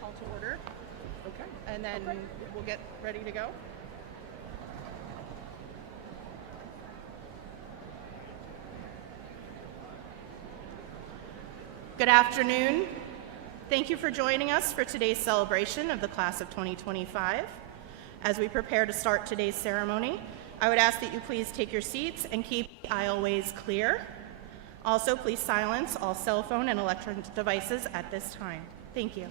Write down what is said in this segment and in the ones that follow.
call to order, Okay. and then we'll get ready to go. Good afternoon. Thank you for joining us for today's celebration of the class of 2025. As we prepare to start today's ceremony, I would ask that you please take your seats and keep the aisleways clear. Also, please silence all cell phone and electronic devices at this time. Thank you.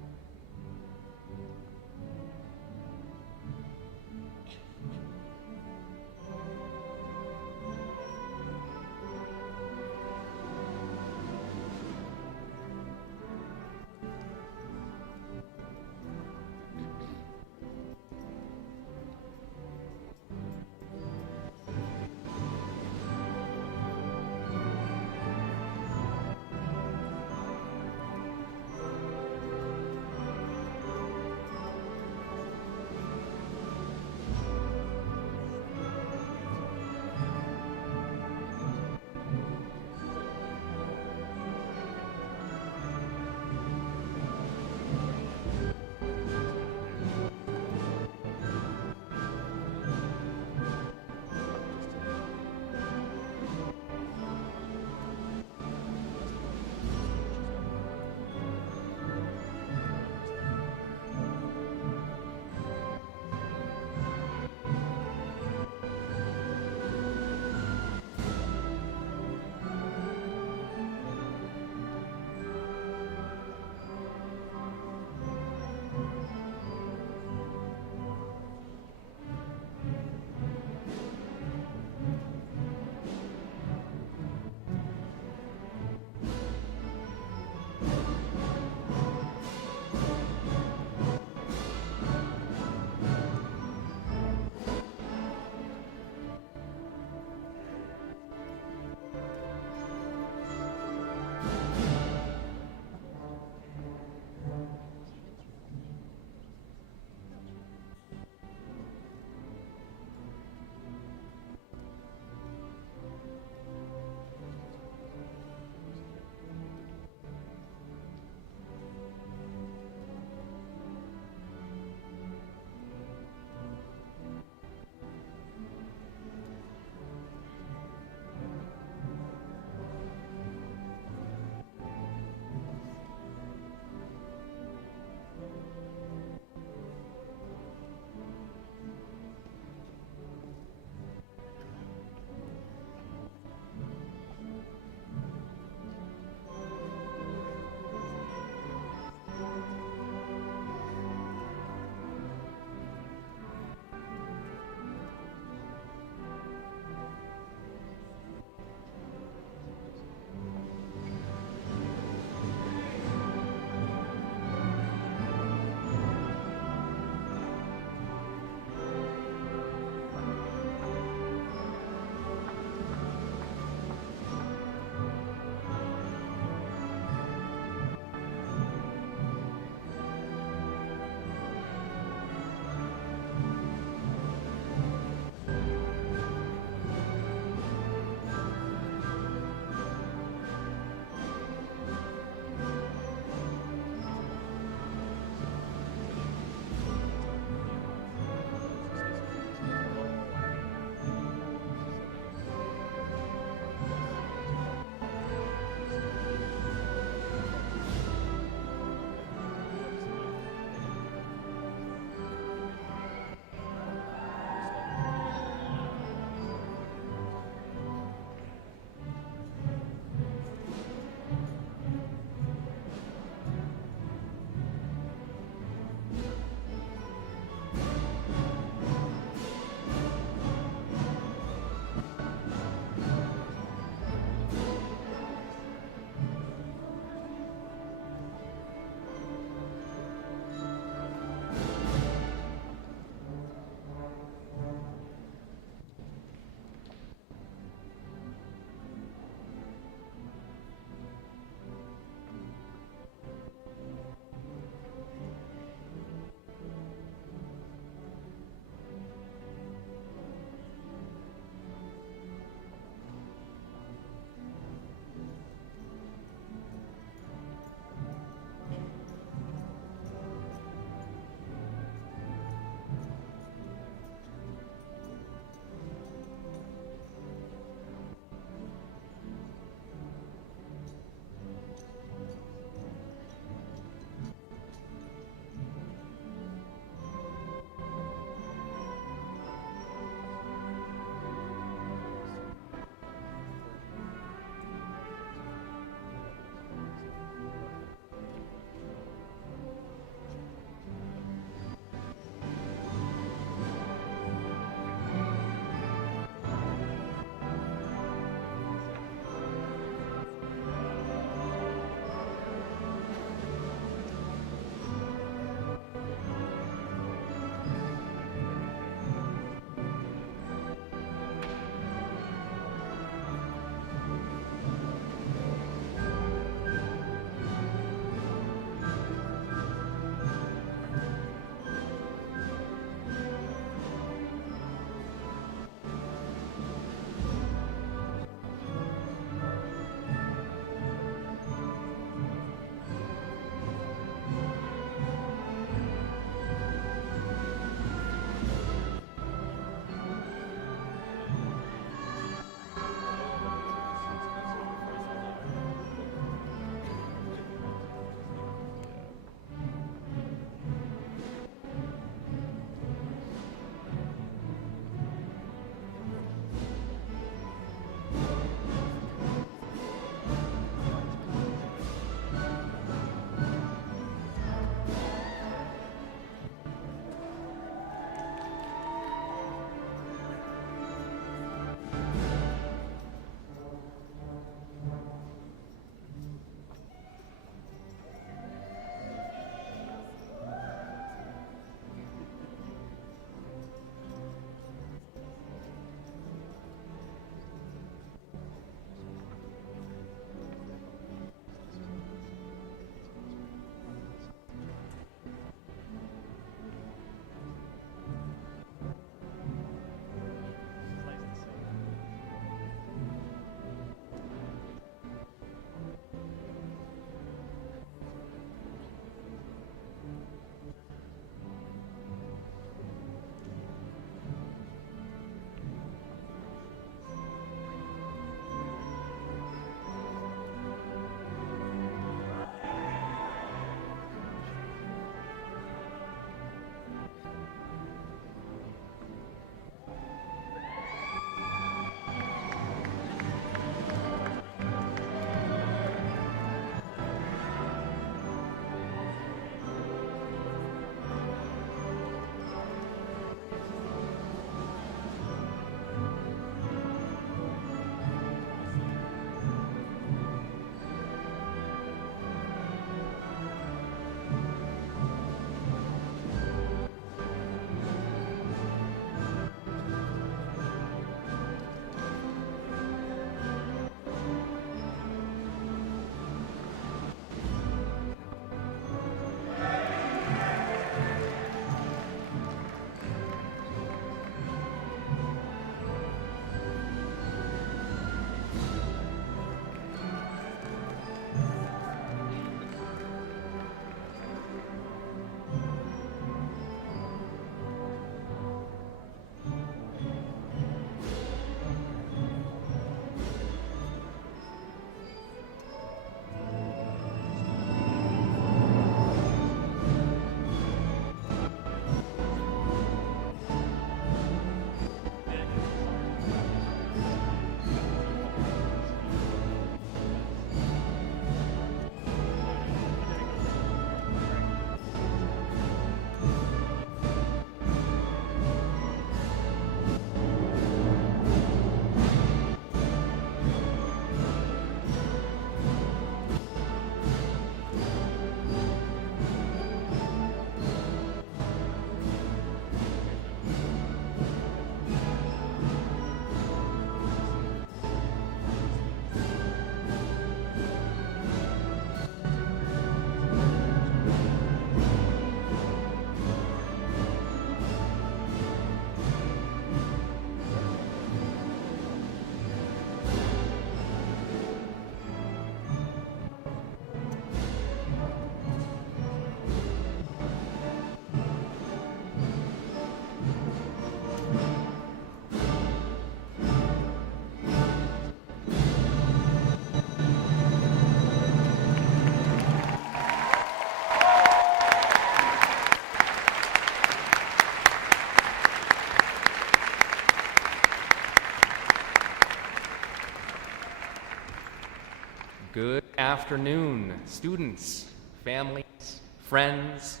afternoon, students, families, friends,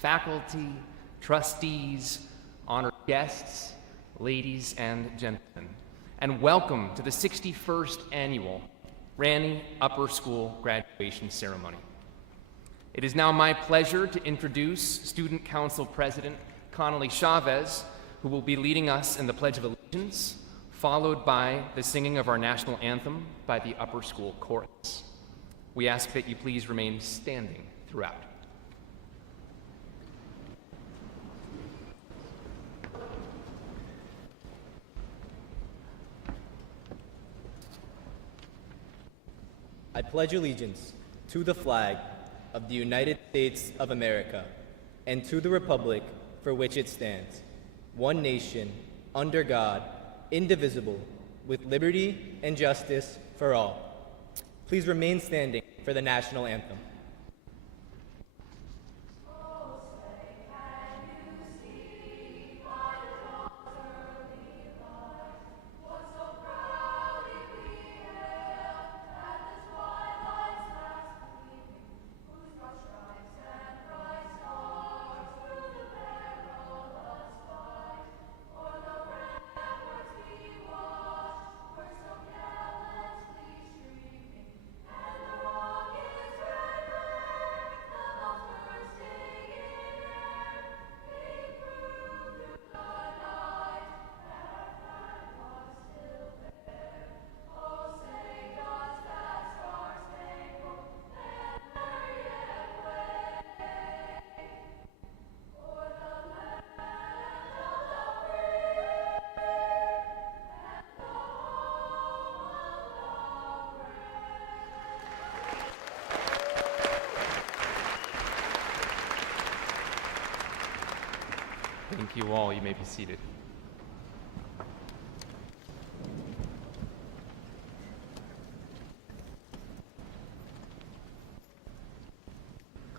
faculty, trustees, honored guests, ladies and gentlemen, and welcome to the 61st Annual Ranney Upper School Graduation Ceremony. It is now my pleasure to introduce Student Council President Connolly Chavez, who will be leading us in the Pledge of Allegiance, followed by the singing of our national anthem by the Upper School Chorus. We ask that you please remain standing throughout. I pledge allegiance to the flag of the United States of America and to the republic for which it stands, one nation, under God, indivisible, with liberty and justice for all. Please remain standing for the national anthem. Thank you all. You may be seated.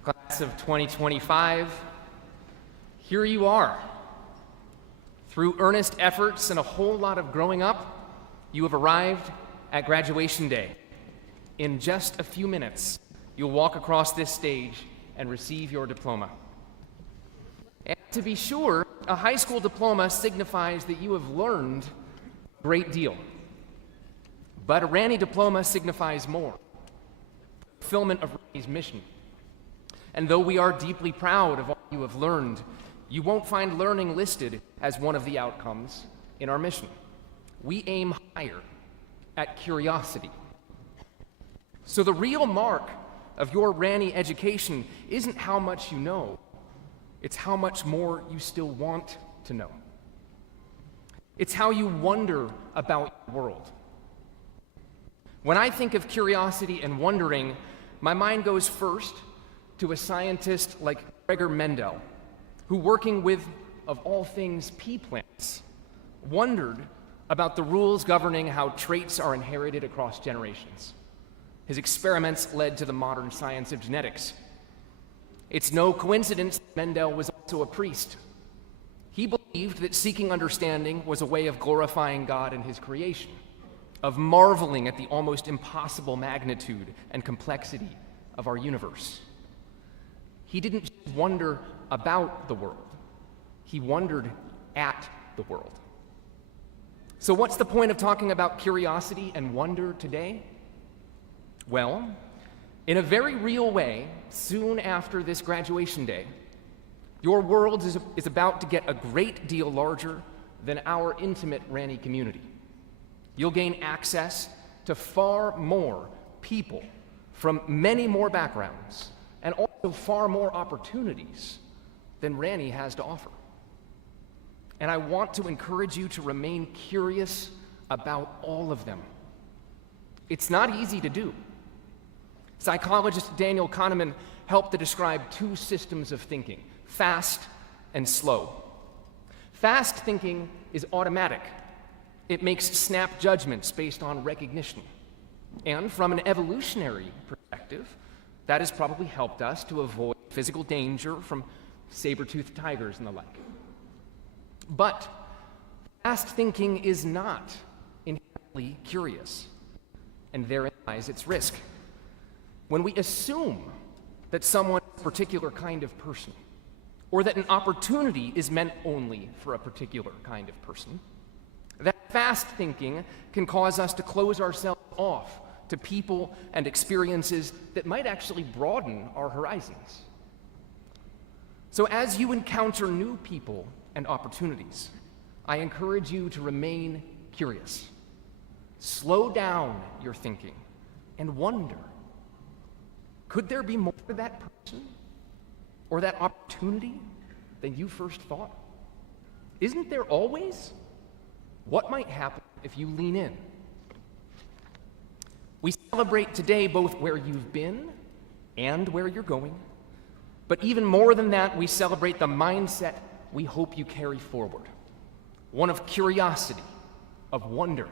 Class of 2025, here you are. Through earnest efforts and a whole lot of growing up, you have arrived at graduation day. In just a few minutes, you'll walk across this stage and receive your diploma. And to be sure, a high school diploma signifies that you have learned a great deal. But a Ranney diploma signifies more, fulfillment of Ranney's mission. And though we are deeply proud of all you have learned, you won't find learning listed as one of the outcomes in our mission. We aim higher, at curiosity. So the real mark of your Ranney education isn't how much you know, it's how much more you still want to know. It's how you wonder about the world. When I think of curiosity and wondering, my mind goes first to a scientist like Gregor Mendel, who, working with, of all things, pea plants, wondered about the rules governing how traits are inherited across generations. His experiments led to the modern science of genetics. It's no coincidence that Mendel was also a priest. He believed that seeking understanding was a way of glorifying God and his creation, of marveling at the almost impossible magnitude and complexity of our universe. He didn't just wonder about the world, he wondered at the world. So what's the point of talking about curiosity and wonder today? Well, in a very real way, soon after this graduation day, your world is about to get a great deal larger than our intimate Ranney community. You'll gain access to far more people from many more backgrounds and also far more opportunities than Ranney has to offer. And I want to encourage you to remain curious about all of them. It's not easy to do. Psychologist Daniel Kahneman helped to describe two systems of thinking, fast and slow. Fast thinking is automatic. It makes snap judgments based on recognition. And from an evolutionary perspective, that has probably helped us to avoid physical danger from saber-toothed tigers and the like. But fast thinking is not inherently curious, and therein lies its risk. when we assume that someone is a particular kind of person, or that an opportunity is meant only for a particular kind of person, that fast thinking can cause us to close ourselves off to people and experiences that might actually broaden our horizons. So as you encounter new people and opportunities, I encourage you to remain curious. Slow down your thinking and wonder, could there be more to that person or that opportunity than you first thought? Isn't there always? What might happen if you lean in? We celebrate today both where you've been and where you're going. But even more than that, we celebrate the mindset we hope you carry forward. One of curiosity, of wonder,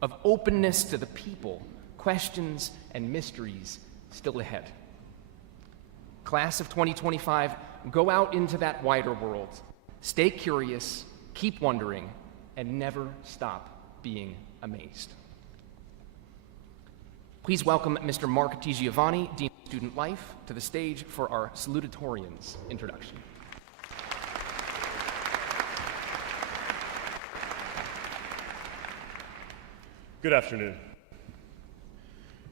of openness to the people, questions, and mysteries still ahead. Class of 2025, go out into that wider world. Stay curious, keep wondering, and never stop being amazed. Please welcome Mr. Mark DiGiovanni, Dean of Student Life, to the stage for our Salutatorian's introduction. Good afternoon.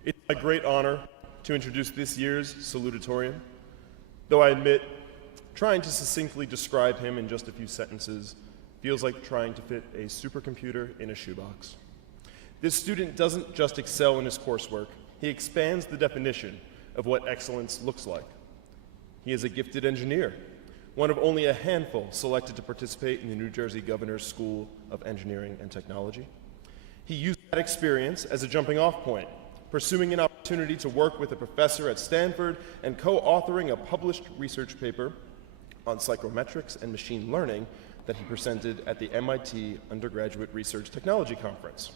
It's my great honor to introduce this year's Salutatorian, though I admit trying to succinctly describe him in just a few sentences feels like trying to fit a supercomputer in a shoebox. This student doesn't just excel in his coursework, he expands the definition of what excellence looks like. He is a gifted engineer, one of only a handful selected to participate in the New Jersey Governor's School of Engineering and Technology. He used that experience as a jumping-off point, pursuing an opportunity to work with a professor at Stanford and co-authoring a published research paper on psychrometrics and machine learning that he presented at the MIT Undergraduate Research Technology Conference.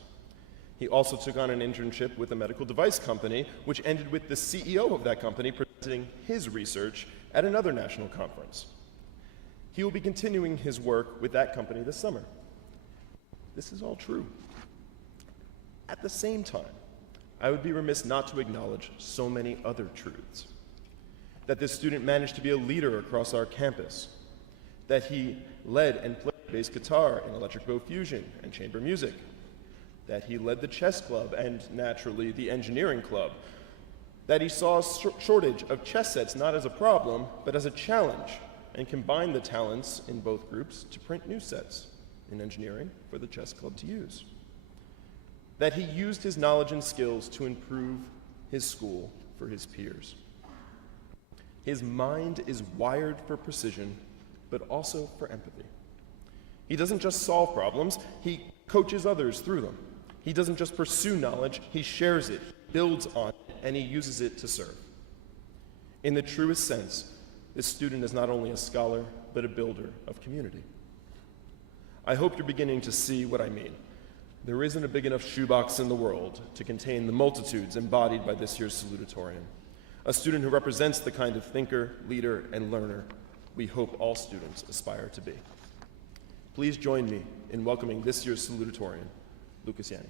He also took on an internship with a medical device company, which ended with the CEO of that company presenting his research at another national conference. He will be continuing his work with that company this summer. This is all true. At the same time, I would be remiss not to acknowledge so many other truths. That this student managed to be a leader across our campus, that he led and played bass guitar in electric bow fusion and chamber music, that he led the chess club and, naturally, the engineering club, that he saw a shortage of chess sets not as a problem, but as a challenge, and combined the talents in both groups to print new sets in engineering for the chess club to use. That he used his knowledge and skills to improve his school for his peers. His mind is wired for precision, but also for empathy. He doesn't just solve problems, he coaches others through them. He doesn't just pursue knowledge, he shares it, builds on it, and he uses it to serve. In the truest sense, this student is not only a scholar, but a builder of community. I hope you're beginning to see what I mean. There isn't a big enough shoebox in the world to contain the multitudes embodied by this year's Salutatorian. A student who represents the kind of thinker, leader, and learner we hope all students aspire to be. Please join me in welcoming this year's Salutatorian, Lucas Yanni.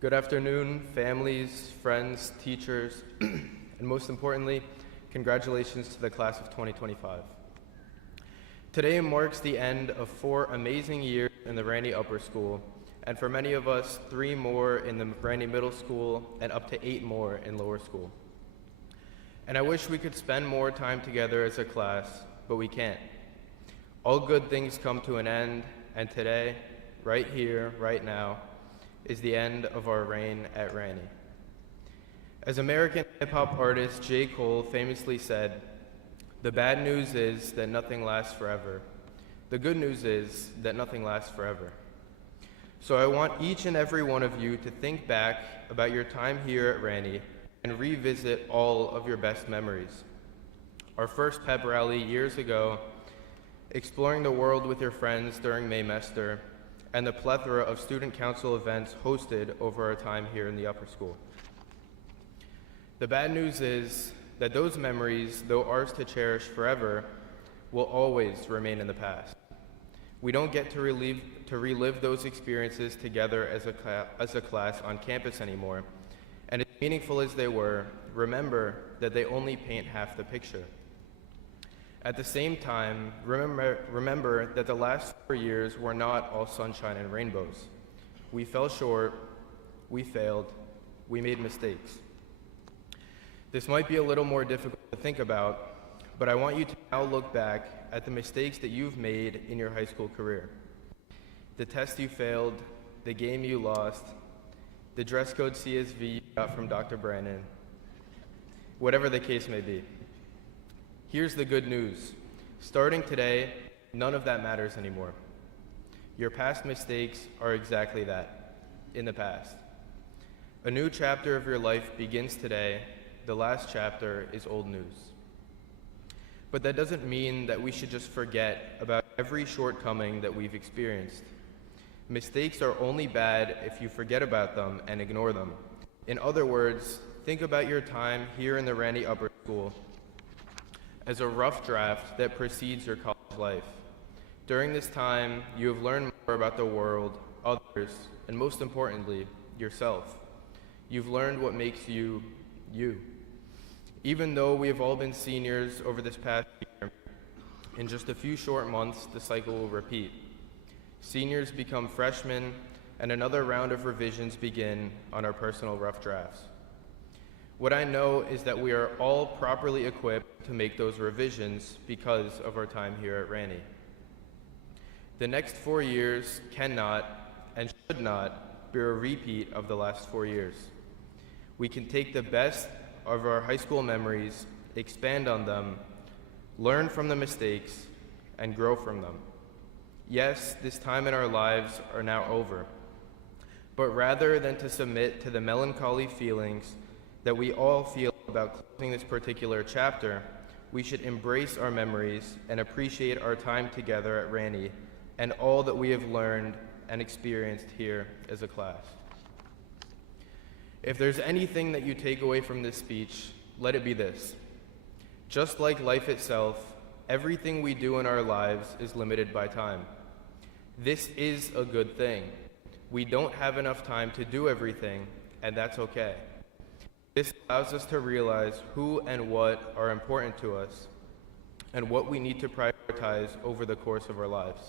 Good afternoon, families, friends, teachers, and most importantly, congratulations to the class of 2025. Today marks the end of 4 amazing years in the Ranney Upper School, and for many of us, 3 more in the Ranney Middle School and up to 8 more in lower school. And I wish we could spend more time together as a class, but we can't. All good things come to an end, and today, right here, right now, is the end of our reign at Ranney. As American hip-hop artist J. Cole famously said, "The bad news is that nothing lasts forever. The good news is that nothing lasts forever." So I want each and every one of you to think back about your time here at Ranney and revisit all of your best memories. Our first pep rally years ago, exploring the world with your friends during Maymester, and the plethora of student council events hosted over our time here in the upper school. The bad news is that those memories, though ours to cherish forever, will always remain in the past. We don't get to relive those experiences together as a class on campus anymore, and as meaningful as they were, remember that they only paint half the picture. At the same time, remember that the last 4 years were not all sunshine and rainbows. We fell short, we failed, we made mistakes. This might be a little more difficult to think about, but I want you to now look back at the mistakes that you've made in your high school career. The test you failed, the game you lost, the dress code CSV you got from Dr. Brandon, whatever the case may be. Here's the good news. Starting today, none of that matters anymore. Your past mistakes are exactly that, in the past. A new chapter of your life begins today. The last chapter is old news. But that doesn't mean that we should just forget about every shortcoming that we've experienced. Mistakes are only bad if you forget about them and ignore them. In other words, think about your time here in the Ranney Upper School as a rough draft that precedes your college life. During this time, you have learned more about the world, others, and most importantly, yourself. You've learned what makes you, you. Even though we have all been seniors over this past year, in just a few short months, the cycle will repeat. Seniors become freshmen, and another round of revisions begin on our personal rough drafts. What I know is that we are all properly equipped to make those revisions because of our time here at Ranney. The next 4 years cannot and should not be a repeat of the last 4 years. We can take the best of our high school memories, expand on them, learn from the mistakes, and grow from them. Yes, this time in our lives are now over, but rather than to submit to the melancholy feelings that we all feel about closing this particular chapter, we should embrace our memories and appreciate our time together at Ranney and all that we have learned and experienced here as a class. If there's anything that you take away from this speech, let it be this. Just like life itself, everything we do in our lives is limited by time. This is a good thing. We don't have enough time to do everything, and that's okay. This allows us to realize who and what are important to us and what we need to prioritize over the course of our lives.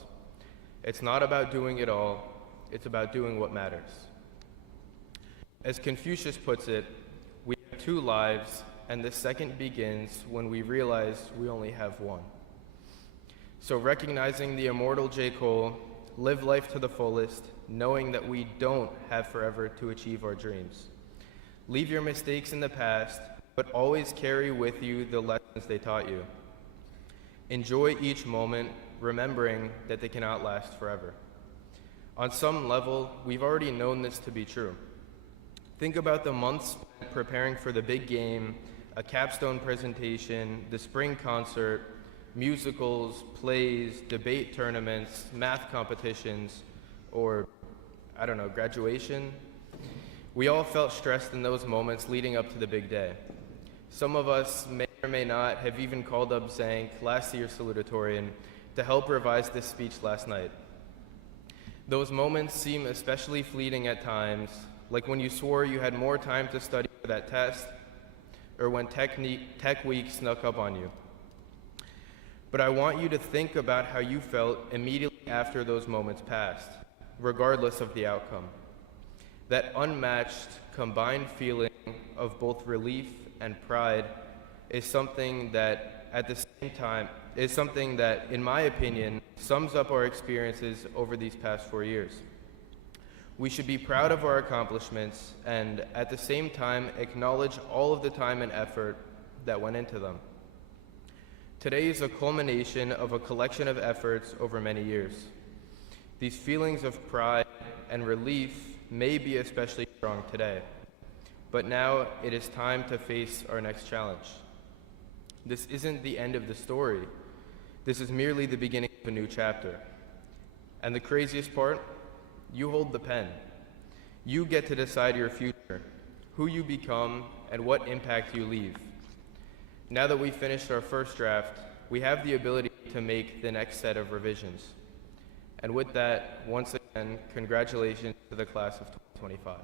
It's not about doing it all, it's about doing what matters. As Confucius puts it, we have 2 lives, and the second begins when we realize we only have one. So recognizing the immortal J. Cole, live life to the fullest, knowing that we don't have forever to achieve our dreams. Leave your mistakes in the past, but always carry with you the lessons they taught you. Enjoy each moment, remembering that they cannot last forever. On some level, we've already known this to be true. Think about the months spent preparing for the big game, a capstone presentation, the spring concert, musicals, plays, debate tournaments, math competitions, or, graduation. We all felt stressed in those moments leading up to the big day. Some of us may or may not have even called up Zank, last year's Salutatorian, to help revise this speech last night. Those moments seem especially fleeting at times, like when you swore you had more time to study for that test, or when Tech Week snuck up on you. But I want you to think about how you felt immediately after those moments passed, regardless of the outcome. That unmatched, combined feeling of both relief and pride is something that, at the same time, in my opinion, sums up our experiences over these past 4 years. We should be proud of our accomplishments and, at the same time, acknowledge all of the time and effort that went into them. Today is a culmination of a collection of efforts over many years. These feelings of pride and relief may be especially strong today, but now it is time to face our next challenge. This isn't the end of the story. This is merely the beginning of a new chapter. And the craziest part, you hold the pen. You get to decide your future, who you become, and what impact you leave. Now that we've finished our first draft, we have the ability to make the next set of revisions. And with that, once again, congratulations to the class of 2025.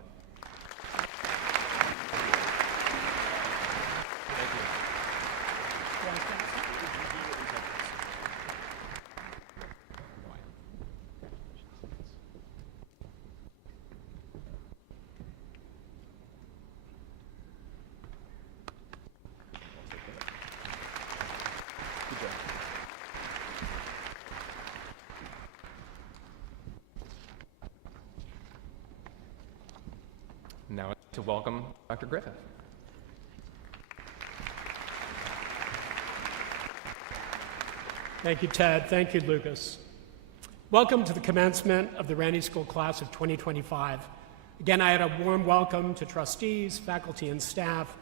Now to welcome Dr. Griffith. Thank you, Ted. Thank you, Lucas. Welcome to the commencement of the Ranney School class of 2025. Again, I had a warm welcome to trustees, faculty, and staff,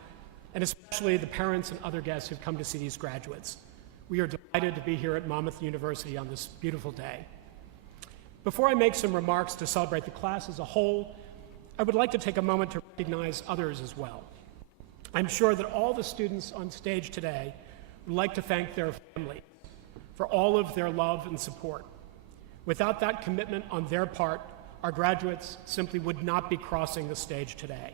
and especially the parents and other guests who've come to see these graduates. We are delighted to be here at Monmouth University on this beautiful day. Before I make some remarks to celebrate the class as a whole, I would like to take a moment to recognize others as well. I'm sure that all the students on stage today would like to thank their families for all of their love and support. Without that commitment on their part, our graduates simply would not be crossing the stage today.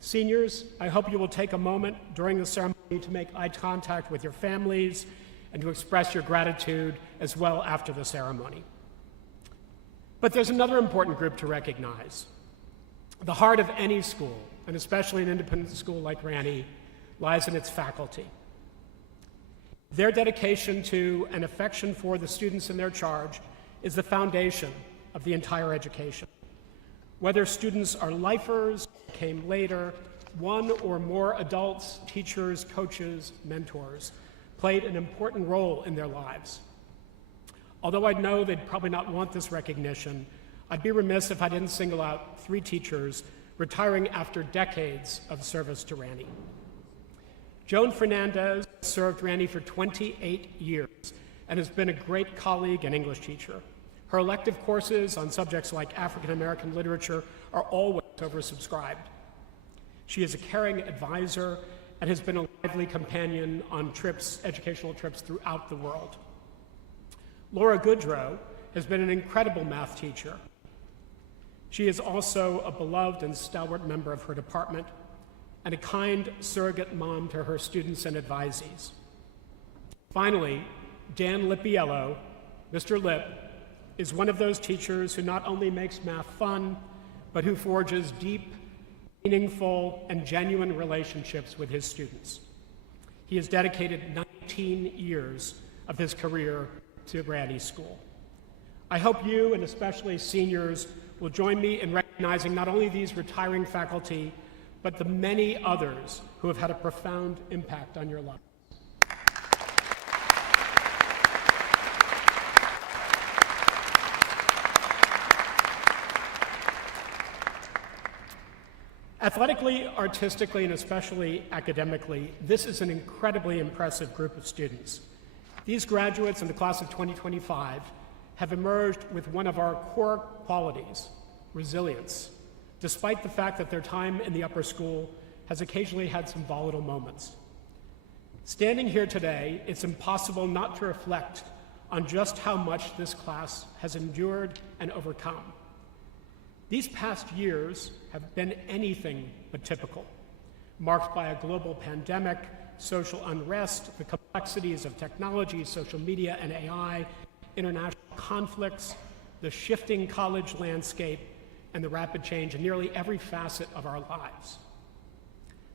Seniors, I hope you will take a moment during the ceremony to make eye contact with your families and to express your gratitude as well after the ceremony. But there's another important group to recognize. The heart of any school, and especially an independent school like Ranney, lies in its faculty. Their dedication to and affection for the students in their charge is the foundation of the entire education. Whether students are lifers, came later, one or more adults, teachers, coaches, mentors, played an important role in their lives. Although I know they'd probably not want this recognition, I'd be remiss if I didn't single out 3 teachers retiring after decades of service to Ranney. Joan Fernandez served Ranney for 28 years and has been a great colleague and English teacher. Her elective courses on subjects like African American literature are always oversubscribed. She is a caring advisor and has been a lively companion on trips, educational trips throughout the world. Laura Goodrow has been an incredible math teacher. She is also a beloved and stalwart member of her department and a kind surrogate mom to her students and advisees. Finally, Dan Lippiello, Mr. Lip, is one of those teachers who not only makes math fun, but who forges deep, meaningful, and genuine relationships with his students. He has dedicated 19 years of his career to Ranney School. I hope you, and especially seniors, will join me in recognizing not only these retiring faculty, but the many others who have had a profound impact on your life. Athletically, artistically, and especially academically, this is an incredibly impressive group of students. These graduates in the class of 2025 have emerged with one of our core qualities, resilience, despite the fact that their time in the upper school has occasionally had some volatile moments. Standing here today, it's impossible not to reflect on just how much this class has endured and overcome. These past years have been anything but typical, marked by a global pandemic, social unrest, the complexities of technology, social media and AI, international conflicts, the shifting college landscape, and the rapid change in nearly every facet of our lives.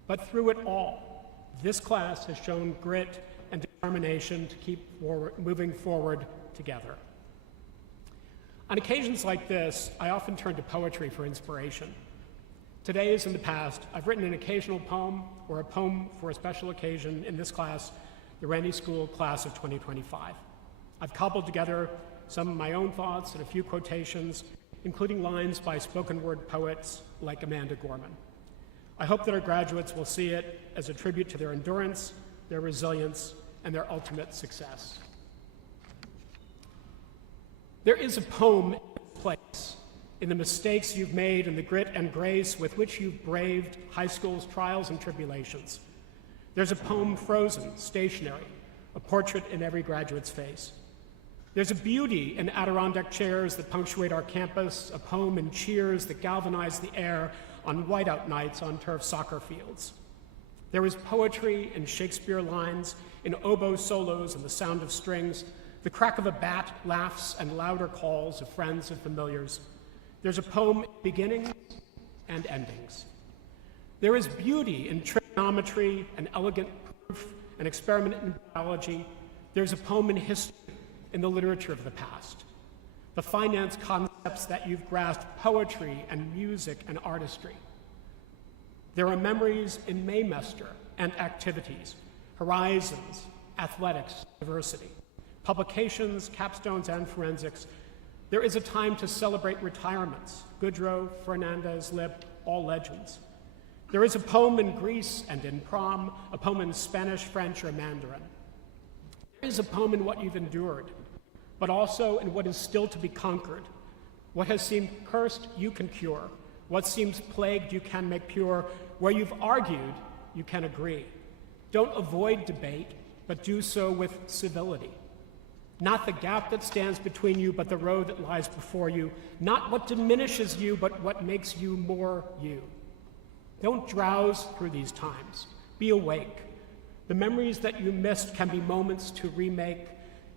But through it all, this class has shown grit and determination to keep moving forward together. On occasions like this, I often turn to poetry for inspiration. Today, as in the past, I've written an occasional poem or a poem for a special occasion in this class, the Ranney School class of 2025. I've cobbled together some of my own thoughts and a few quotations, including lines by spoken word poets like Amanda Gorman. I hope that our graduates will see it as a tribute to their endurance, their resilience, and their ultimate success. There is a poem in its place in the mistakes you've made and the grit and grace with which you've braved high school's trials and tribulations. There's a poem frozen, stationary, a portrait in every graduate's face. There's a beauty in Adirondack chairs that punctuate our campus, a poem in cheers that galvanize the air on whiteout nights on turf soccer fields. There is poetry in Shakespeare lines, in oboe solos and the sound of strings, the crack of a bat, laughs, and louder calls of friends and familiars. There's a poem in beginnings and endings. There is beauty in trigonometry, an elegant proof, an experiment in biology. There's a poem in history, in the literature of the past. The finance concepts that you've grasped, poetry and music and artistry. There are memories in Maymester and activities, horizons, athletics, diversity, publications, capstones, and forensics. There is a time to celebrate retirements, Goodrow, Fernandez, Lip, all legends. There is a poem in Greece and in prom, a poem in Spanish, French, or Mandarin. There is a poem in what you've endured, but also in what is still to be conquered. What has seemed cursed, you can cure. What seems plagued, you can make pure. Where you've argued, you can agree. Don't avoid debate, but do so with civility. Not the gap that stands between you, but the road that lies before you. Not what diminishes you, but what makes you more you. Don't drowse through these times. Be awake. The memories that you missed can be moments to remake.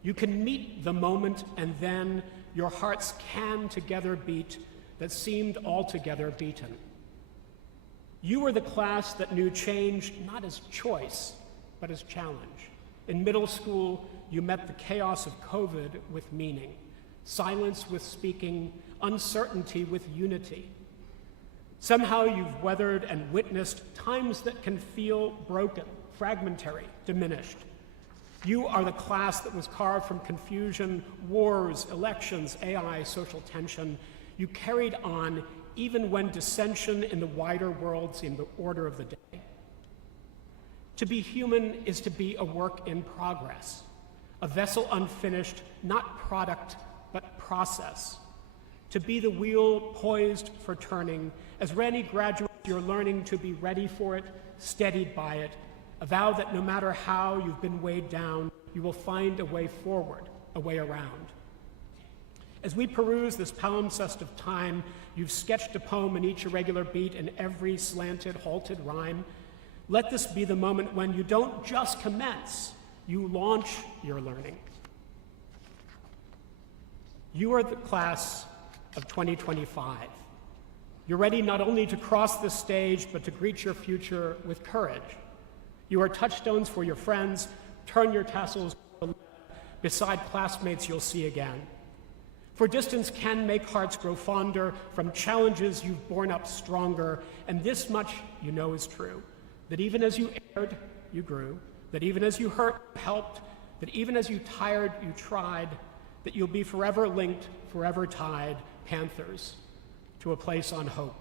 You can meet the moment, and then your hearts can together beat that seemed altogether beaten. You were the class that knew change not as choice, but as challenge. In middle school, you met the chaos of COVID with meaning, silence with speaking, uncertainty with unity. Somehow you've weathered and witnessed times that can feel broken, fragmentary, diminished. You are the class that was carved from confusion, wars, elections, AI, social tension. You carried on even when dissension in the wider world seemed the order of the day. To be human is to be a work in progress, a vessel unfinished, not product, but process. To be the wheel poised for turning. As Ranney graduates, you're learning to be ready for it, steadied by it. A vow that no matter how you've been weighed down, you will find a way forward, a way around. As we peruse this palimpsest of time, you've sketched a poem in each irregular beat and every slanted, halted rhyme. Let this be the moment when you don't just commence, you launch your learning. You are the class of 2025. You're ready not only to cross the stage, but to greet your future with courage. You are touchstones for your friends. Turn your tassels beside classmates you'll see again. For distance can make hearts grow fonder. From challenges you've borne up stronger. And this much you know is true, that even as you erred, you grew. That even as you hurt, you helped. That even as you tired, you tried. That you'll be forever linked, forever tied, Panthers, to a place on hope.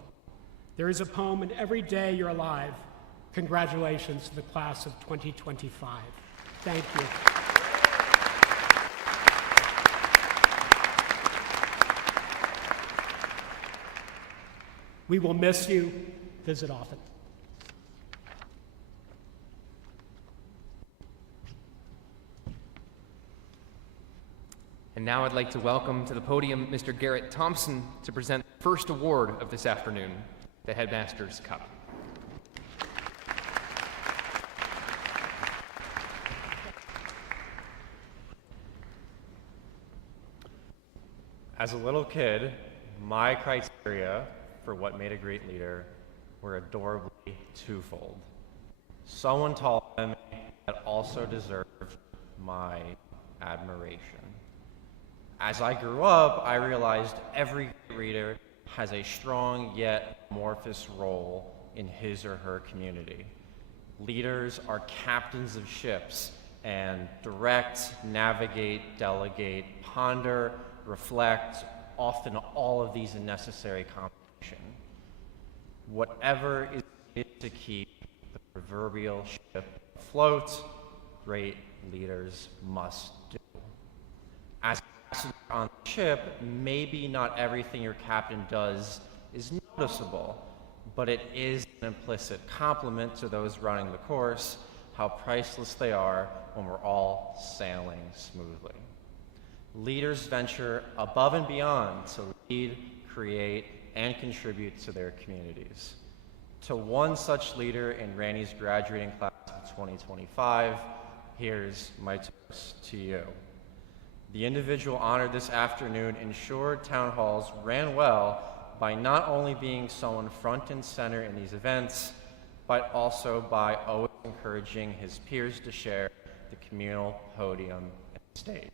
There is a poem in every day you're alive. Congratulations to the class of 2025. Thank you. We will miss you. Visit often. And now I'd like to welcome to the podium Mr. Garrett Thompson to present the first award of this afternoon, the Headmaster's Cup. As a little kid, my criteria for what made a great leader were adorably twofold. Someone tall than me that also deserved my admiration. As I grew up, I realized every reader has a strong yet amorphous role in his or her community. Leaders are captains of ships and direct, navigate, delegate, ponder, reflect, often all of these in necessary combination. Whatever is needed to keep the proverbial ship afloat, great leaders must do. As passenger on the ship, maybe not everything your captain does is noticeable, but it is an implicit compliment to those running the course, how priceless they are when we're all sailing smoothly. Leaders venture above and beyond to lead, create, and contribute to their communities. To one such leader in Ranney's graduating class of 2025, here's my toast to you. The individual honored this afternoon ensured town halls ran well by not only being someone front and center in these events, but also by always encouraging his peers to share the communal podium and stage.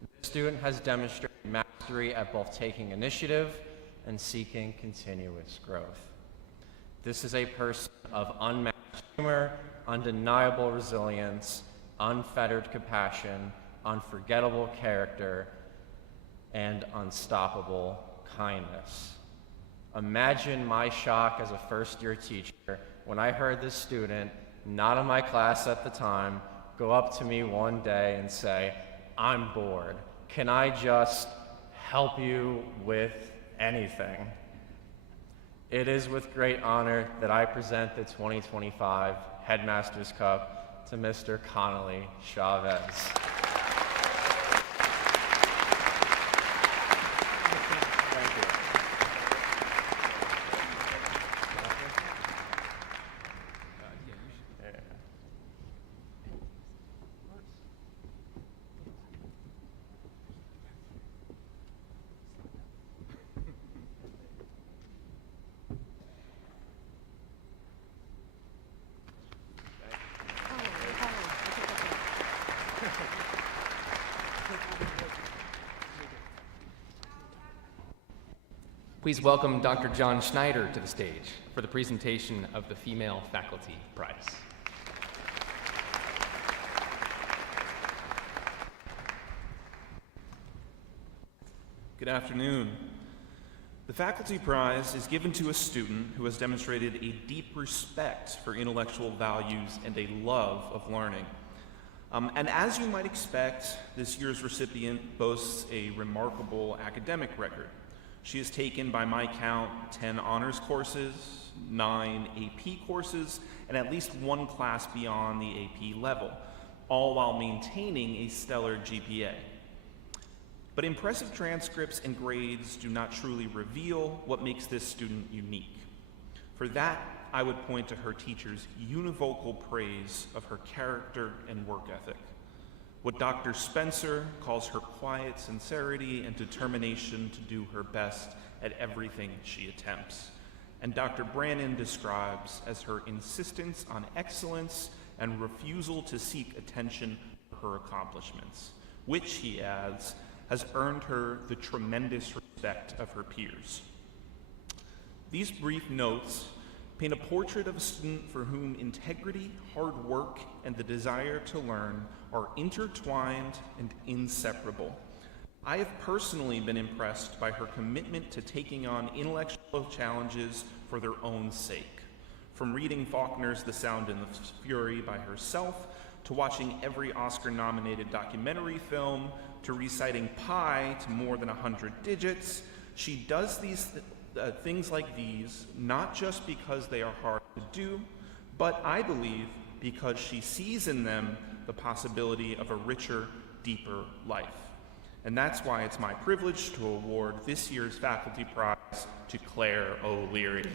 This student has demonstrated mastery at both taking initiative and seeking continuous growth. This is a person of unmatched humor, undeniable resilience, unfettered compassion, unforgettable character, and unstoppable kindness. Imagine my shock as a first-year teacher when I heard this student, not in my class at the time, go up to me one day and say, "I'm bored. Can I just help you with anything?" It is with great honor that I present the 2025 Headmaster's Cup to Mr. Connolly Chavez. Please welcome Dr. John Schneider to the stage for the presentation of the Female Faculty Prize. Good afternoon. The Faculty Prize is given to a student who has demonstrated a deep respect for intellectual values and a love of learning. And as you might expect, this year's recipient boasts a remarkable academic record. She has taken, by my count, 10 honors courses, 9 AP courses, and at least one class beyond the AP level, all while maintaining a stellar GPA. But impressive transcripts and grades do not truly reveal what makes this student unique. For that, I would point to her teacher's univocal praise of her character and work ethic. What Dr. Spencer calls her quiet sincerity and determination to do her best at everything she attempts, and Dr. Brannon describes as her insistence on excellence and refusal to seek attention for her accomplishments, which, he adds, has earned her the tremendous respect of her peers. These brief notes paint a portrait of a student for whom integrity, hard work, and the desire to learn are intertwined and inseparable. I have personally been impressed by her commitment to taking on intellectual challenges for their own sake. From reading Faulkner's The Sound and the Fury by herself, to watching every Oscar-nominated documentary film, to reciting pi to more than 100 digits, she does these things like these not just because they are hard to do, but I believe because she sees in them the possibility of a richer, deeper life. And that's why it's my privilege to award this year's Faculty Prize to Claire O'Leary.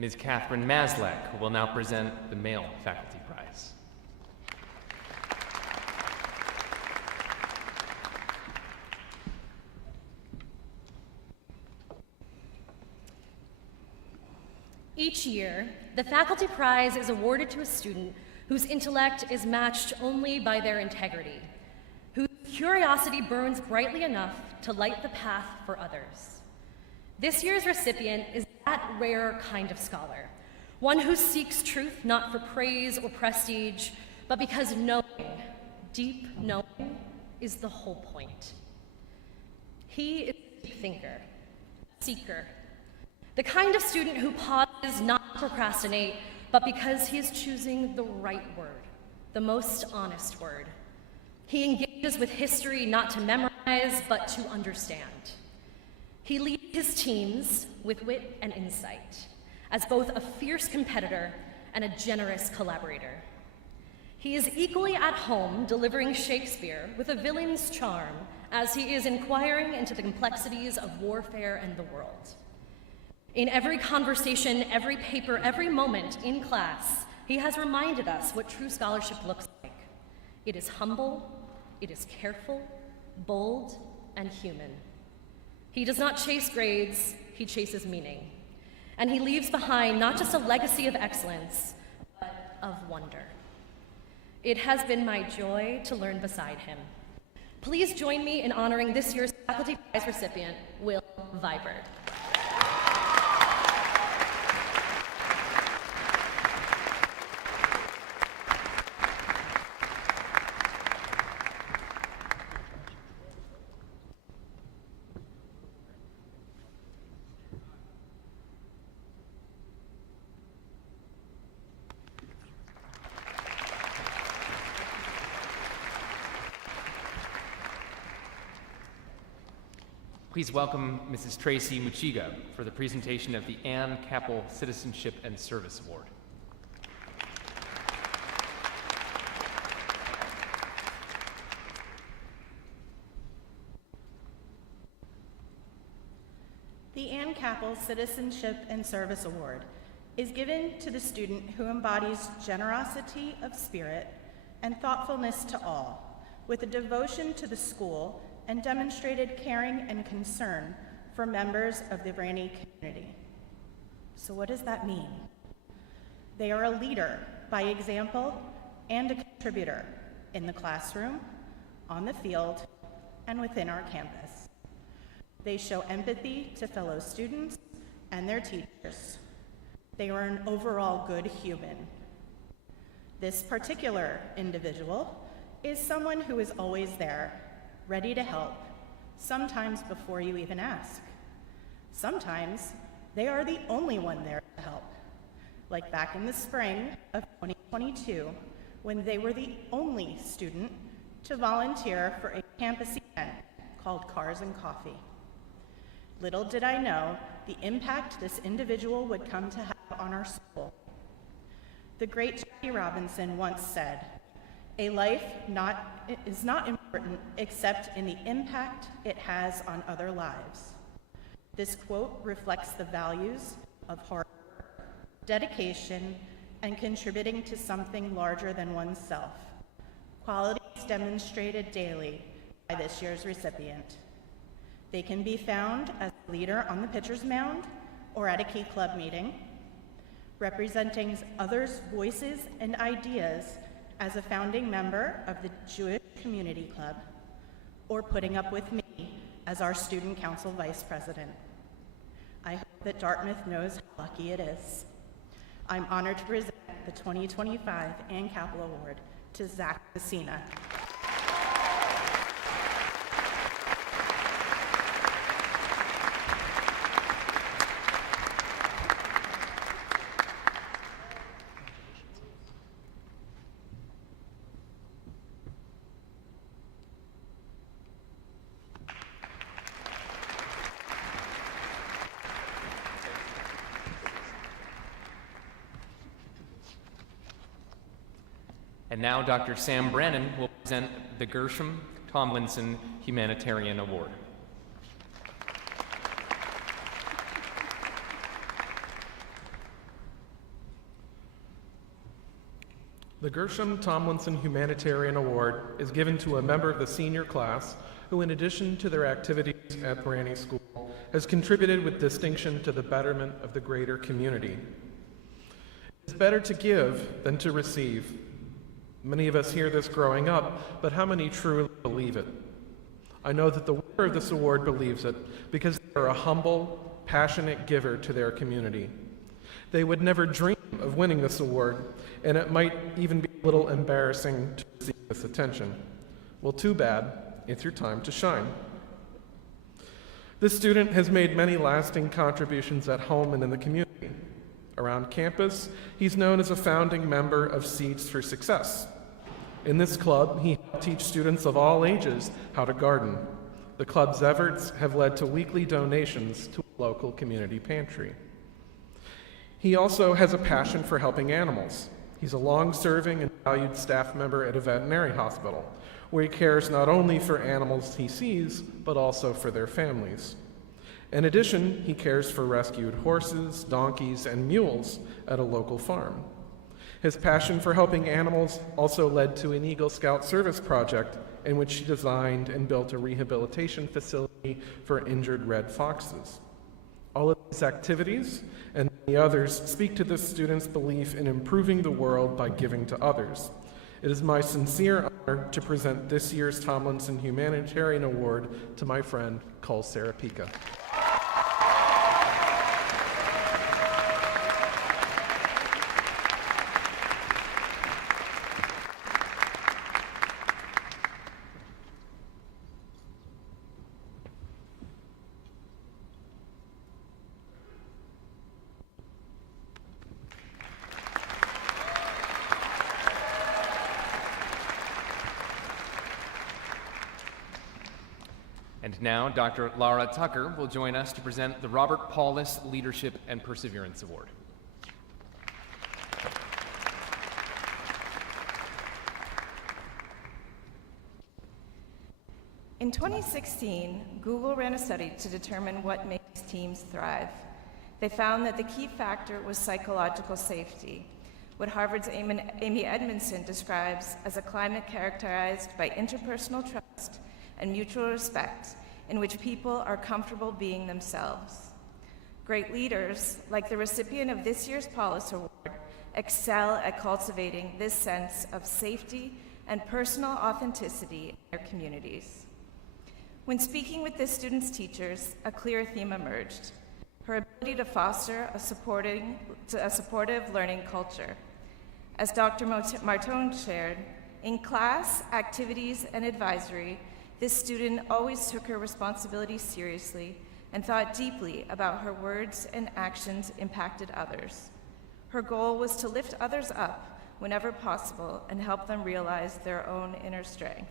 Ms. Catherine Maslak will now present the Male Faculty Prize. Each year, the Faculty Prize is awarded to a student whose intellect is matched only by their integrity, curiosity burns brightly enough to light the path for others. This year's recipient is that rare kind of scholar, one who seeks truth not for praise or prestige, but because knowing, deep knowing, is the whole point. He is a deep thinker, a seeker, the kind of student who pauses not to procrastinate, but because he is choosing the right word, the most honest word. He engages with history not to memorize, but to understand. He leads his teams with wit and insight, as both a fierce competitor and a generous collaborator. He is equally at home delivering Shakespeare with a villain's charm as he is inquiring into the complexities of warfare and the world. In every conversation, every paper, every moment in class, he has reminded us what true scholarship looks like. It is humble, it is careful, bold, and human. He does not chase grades, he chases meaning. And he leaves behind not just a legacy of excellence, but of wonder. It has been my joy to learn beside him. Please join me in honoring this year's Faculty Prize recipient, Will Vibert. Please welcome Mrs. Tracy Muchiga for the presentation of the Ann Capel Citizenship and Service Award. The Ann Capel Citizenship and Service Award is given to the student who embodies generosity of spirit and thoughtfulness to all, with a devotion to the school and demonstrated caring and concern for members of the Ranney community. So what does that mean? They are a leader by example and a contributor in the classroom, on the field, and within our campus. They show empathy to fellow students and their teachers. They are an overall good human. This particular individual is someone who is always there, ready to help, sometimes before you even ask. Sometimes they are the only one there to help, like back in the spring of 2022, when they were the only student to volunteer for a campus event called Cars and Coffee. Little did I know the impact this individual would come to have on our school. The great Jackie Robinson once said, "A life is not important except in the impact it has on other lives." This quote reflects the values of hard work, dedication, and contributing to something larger than oneself, qualities demonstrated daily by this year's recipient. They can be found as a leader on the pitcher's mound or at a Key Club meeting, representing others' voices and ideas as a founding member of the Jewish Community Club, or putting up with me as our Student Council Vice President. I hope that Dartmouth knows how lucky it is. I'm honored to present the 2025 Ann Capel Award to Zach Messina. And now Dr. Sam Brannon will present the Gershom Tomlinson Humanitarian Award. The Gershom Tomlinson Humanitarian Award is given to a member of the senior class who, in addition to their activities at Ranney School, has contributed with distinction to the betterment of the greater community. It's better to give than to receive. Many of us hear this growing up, but how many truly believe it? I know that the winner of this award believes it because they are a humble, passionate giver to their community. They would never dream of winning this award, and it might even be a little embarrassing to receive this attention. Well, too bad. It's your time to shine. This student has made many lasting contributions at home and in the community. Around campus, he's known as a founding member of Seeds for Success. In this club, he helped teach students of all ages how to garden. The club's efforts have led to weekly donations to a local community pantry. He also has a passion for helping animals. He's a long-serving and valued staff member at a veterinary hospital, where he cares not only for animals he sees, but also for their families. In addition, he cares for rescued horses, donkeys, and mules at a local farm. His passion for helping animals also led to an Eagle Scout service project in which he designed and built a rehabilitation facility for injured red foxes. All of these activities and the others speak to this student's belief in improving the world by giving to others. It is my sincere honor to present this year's Tomlinson Humanitarian Award to my friend, Cole Serapika. And now, Dr. Laura Tucker will join us to present the Robert Paulus Leadership and Perseverance Award. In 2016, Google ran a study to determine what makes teams thrive. They found that the key factor was psychological safety, what Harvard's Amy Edmondson describes as a climate characterized by interpersonal trust and mutual respect, in which people are comfortable being themselves. Great leaders, like the recipient of this year's Paulus Award, excel at cultivating this sense of safety and personal authenticity in their communities. When speaking with this student's teachers, a clear theme emerged: her ability to foster a supportive learning culture. As Dr. Martone shared, in class, activities, and advisory, this student always took her responsibility seriously and thought deeply about her words and actions impacted others. Her goal was to lift others up whenever possible and help them realize their own inner strength.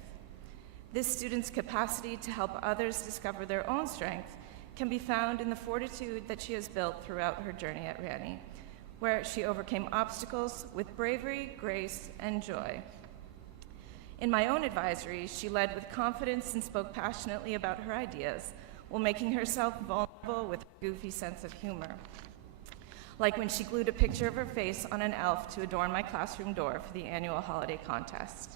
This student's capacity to help others discover their own strength can be found in the fortitude that she has built throughout her journey at Ranney, where she overcame obstacles with bravery, grace, and joy. In my own advisory, she led with confidence and spoke passionately about her ideas, while making herself vulnerable with a goofy sense of humor. Like when she glued a picture of her face on an elf to adorn my classroom door for the annual holiday contest.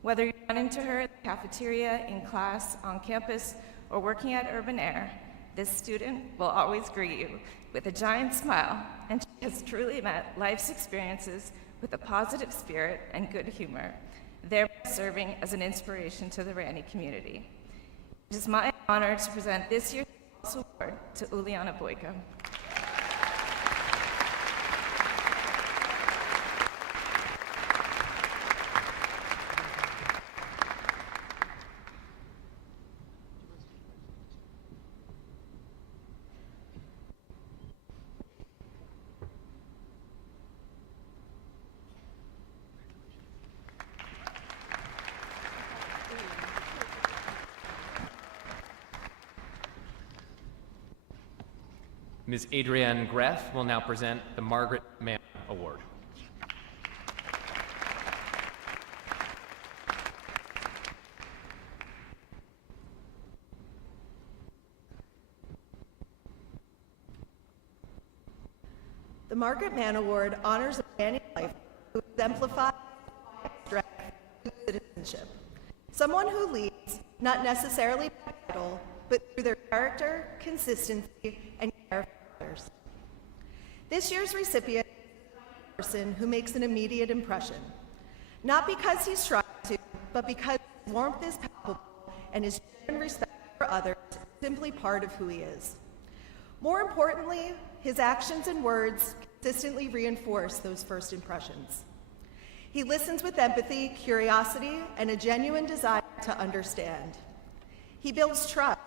Whether you run into her at the cafeteria, in class, on campus, or working at Urban Air, this student will always greet you with a giant smile, and she has truly met life's experiences with a positive spirit and good humor, thereby serving as an inspiration to the Ranney community. It is my honor to present this year's award to Uliana Boyka. Ms. Adrienne Greff will now present the Margaret Mann Award. The Margaret Mann Award honors a Ranney life who exemplifies strength and citizenship. Someone who leads, not necessarily by title, but through their character, consistency, and care for others. This year's recipient is a person who makes an immediate impression, not because he's trying to, but because his warmth is palpable and his genuine respect for others is simply part of who he is. More importantly, his actions and words consistently reinforce those first impressions. He listens with empathy, curiosity, and a genuine desire to understand. He builds trust,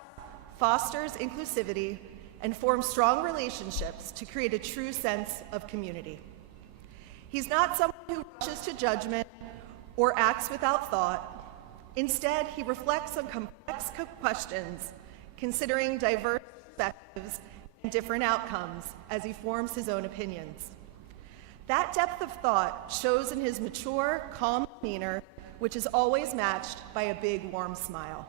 fosters inclusivity, and forms strong relationships to create a true sense of community. He's not someone who rushes to judgment or acts without thought. Instead, he reflects on complex questions, considering diverse perspectives and different outcomes as he forms his own opinions. That depth of thought shows in his mature, calm demeanor, which is always matched by a big, warm smile.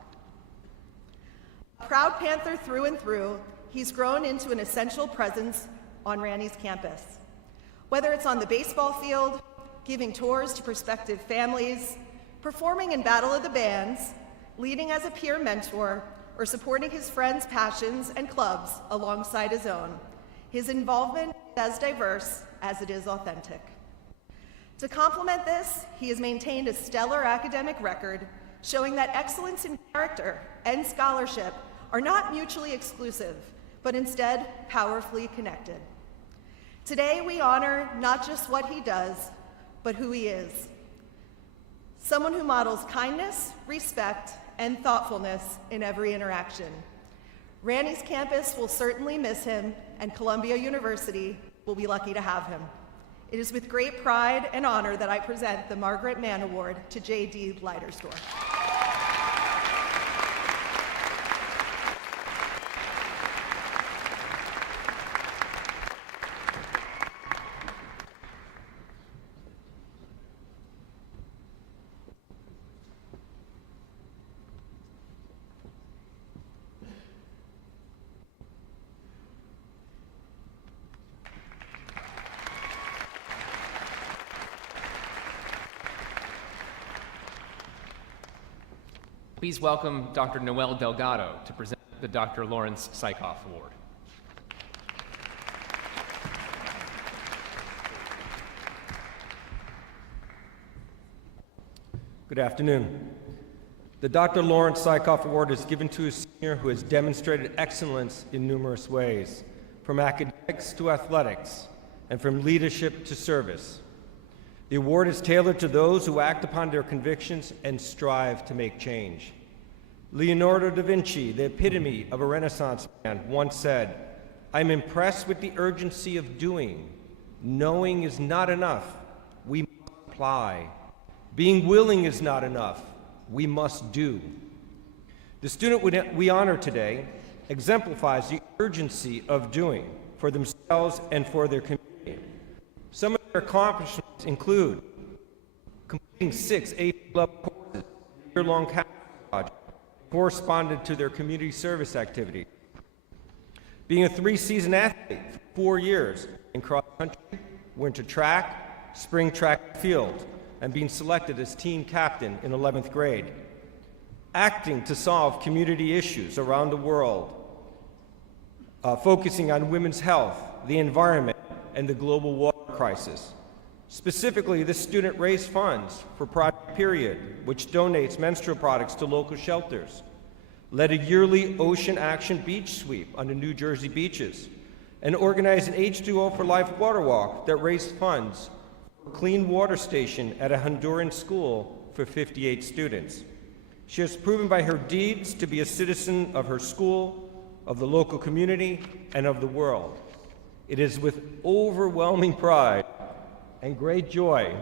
A proud Panther through and through, he's grown into an essential presence on Ranney's campus. Whether it's on the baseball field, giving tours to prospective families, performing in Battle of the Bands, leading as a peer mentor, or supporting his friends' passions and clubs alongside his own, his involvement is as diverse as it is authentic. To complement this, he has maintained a stellar academic record, showing that excellence in character and scholarship are not mutually exclusive, but instead powerfully connected. Today, we honor not just what he does, but who he is. Someone who models kindness, respect, and thoughtfulness in every interaction. Ranney's campus will certainly miss him, and Columbia University will be lucky to have him. It is with great pride and honor that I present the Margaret Mann Award to J.D. Leidersdorf. Please welcome Dr. Noel Delgado to present the Dr. Lawrence Sykoff Award. Good afternoon. The Dr. Lawrence Sykoff Award is given to a senior who has demonstrated excellence in numerous ways, from academics to athletics, and from leadership to service. The award is tailored to those who act upon their convictions and strive to make change. Leonardo da Vinci, the epitome of a Renaissance man, once said, "I'm impressed with the urgency of doing. Knowing is not enough. We must apply. Being willing is not enough. We must do." The student we honor today exemplifies the urgency of doing for themselves and for their community. Some of their accomplishments include completing 6 A-level courses, a year-long capital project corresponded to their community service activity, being a 3-season athlete for 4 years in cross-country, winter track, spring track and field, and being selected as team captain in 11th grade, acting to solve community issues around the world, focusing on women's health, the environment, and the global water crisis. Specifically, this student raised funds for Project Period, which donates menstrual products to local shelters, led a yearly Ocean Action beach sweep on the New Jersey beaches, and organized an H2O for Life water walk that raised funds for a clean water station at a Honduran school for 58 students. She has proven by her deeds to be a citizen of her school, of the local community, and of the world. It is with overwhelming pride and great joy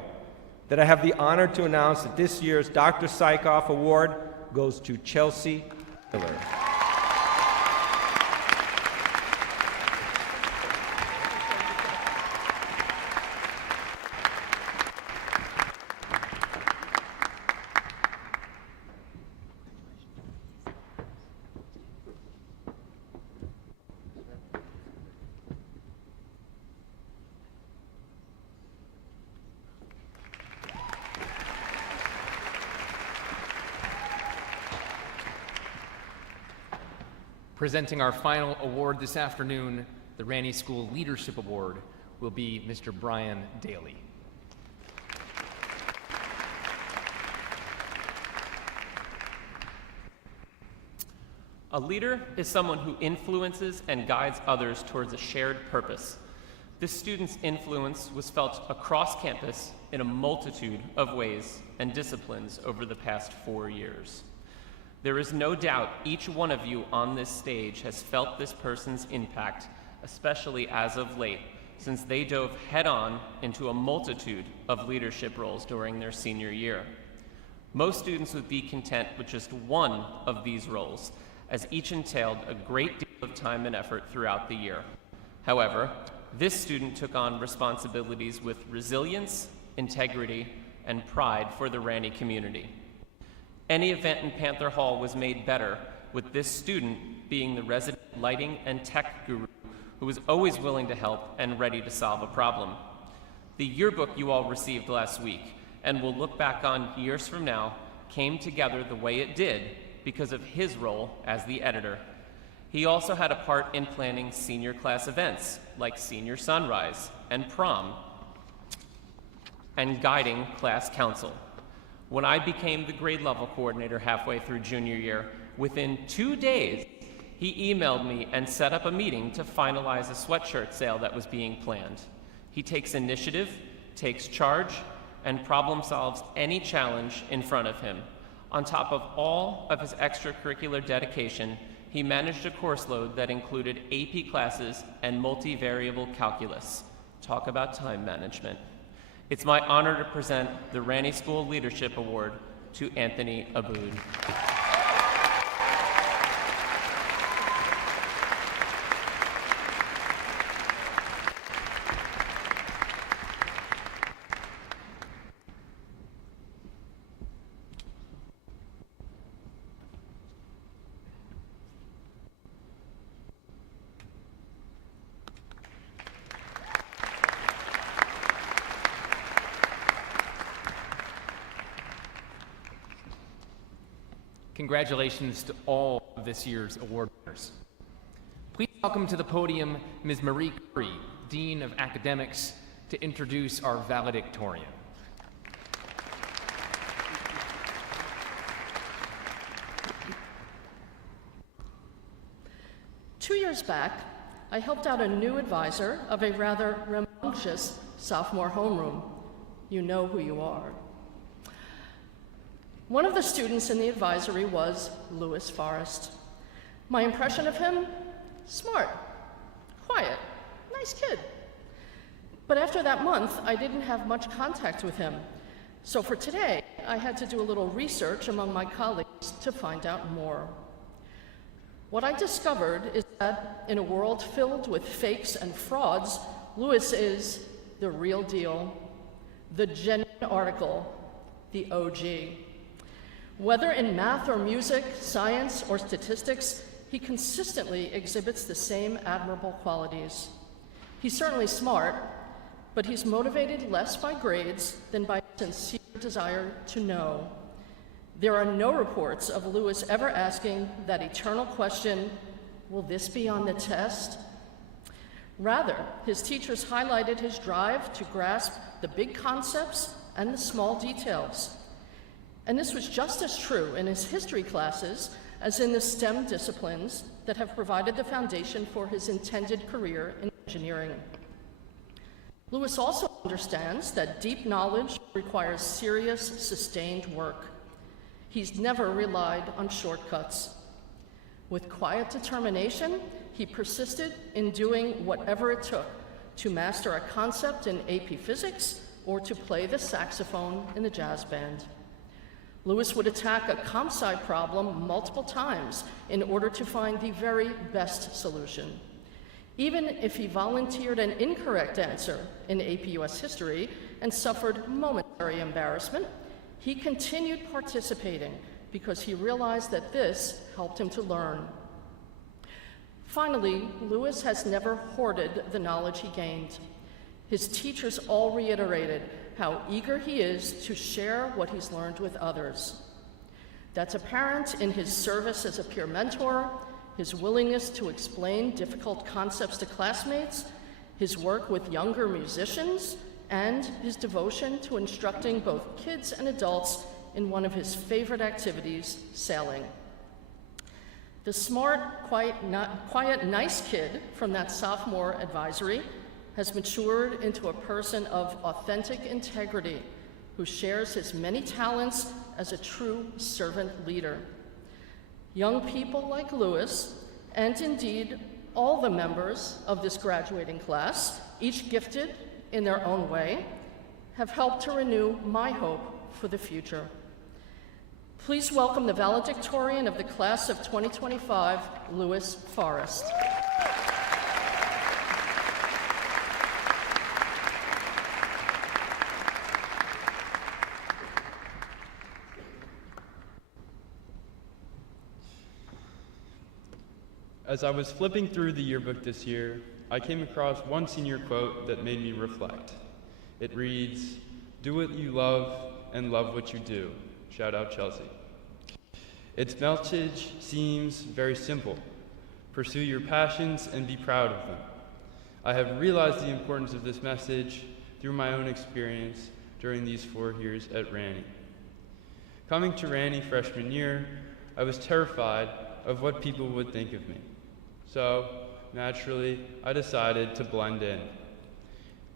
that I have the honor to announce that this year's Dr. Sykoff Award goes to Chelsea Miller. Presenting our final award this afternoon, the Ranney School Leadership Award, will be Mr. Brian Daly. A leader is someone who influences and guides others towards a shared purpose. This student's influence was felt across campus in a multitude of ways and disciplines over the past 4 years. There is no doubt each one of you on this stage has felt this person's impact, especially as of late, since they dove head-on into a multitude of leadership roles during their senior year. Most students would be content with just one of these roles, as each entailed a great deal of time and effort throughout the year. However, this student took on responsibilities with resilience, integrity, and pride for the Ranney community. Any event in Panther Hall was made better with this student being the resident lighting and tech guru who was always willing to help and ready to solve a problem. The yearbook you all received last week, and will look back on years from now, came together the way it did because of his role as the editor. He also had a part in planning senior class events like Senior Sunrise and Prom, and guiding class council. When I became the grade level coordinator halfway through junior year, within 2 days, he emailed me and set up a meeting to finalize a sweatshirt sale that was being planned. He takes initiative, takes charge, and problem solves any challenge in front of him. On top of all of his extracurricular dedication, he managed a course load that included AP classes and multivariable calculus. Talk about time management. It's my honor to present the Ranney School Leadership Award to Anthony Aboud. Congratulations to all of this year's award winners. Please welcome to the podium Ms. Marie Curry, Dean of Academics, to introduce our valedictorian. Two years back, I helped out a new advisor of a rather rambunctious sophomore homeroom. You know who you are. One of the students in the advisory was Lewis Forrest. My impression of him? Smart, quiet, nice kid. But after that month, I didn't have much contact with him. So for today, I had to do a little research among my colleagues to find out more. What I discovered is that in a world filled with fakes and frauds, Lewis is the real deal, the genuine article, the OG. Whether in math or music, science or statistics, he consistently exhibits the same admirable qualities. He's certainly smart, but he's motivated less by grades than by a sincere desire to know. There are no reports of Lewis ever asking that eternal question, will this be on the test? Rather, his teachers highlighted his drive to grasp the big concepts and the small details. And this was just as true in his history classes as in the STEM disciplines that have provided the foundation for his intended career in engineering. Lewis also understands that deep knowledge requires serious, sustained work. He's never relied on shortcuts. With quiet determination, he persisted in doing whatever it took to master a concept in AP Physics or to play the saxophone in the jazz band. Lewis would attack a comp sci problem multiple times in order to find the very best solution. Even if he volunteered an incorrect answer in AP US history and suffered momentary embarrassment, he continued participating because he realized that this helped him to learn. Finally, Lewis has never hoarded the knowledge he gained. His teachers all reiterated how eager he is to share what he's learned with others. That's apparent in his service as a peer mentor, his willingness to explain difficult concepts to classmates, his work with younger musicians, and his devotion to instructing both kids and adults in one of his favorite activities, sailing. The smart, quiet, nice kid from that sophomore advisory has matured into a person of authentic integrity who shares his many talents as a true servant leader. Young people like Louis, and indeed all the members of this graduating class, each gifted in their own way, have helped to renew my hope for the future. Please welcome the valedictorian of the class of 2025, Louis Forrest. As I was flipping through the yearbook this year, I came across one senior quote that made me reflect. It reads, "Do what you love and love what you do." Shout out Chelsea. Its message seems very simple. Pursue your passions and be proud of them. I have realized the importance of this message through my own experience during these 4 years at Ranney. Coming to Ranney freshman year, I was terrified of what people would think of me. So, naturally, I decided to blend in.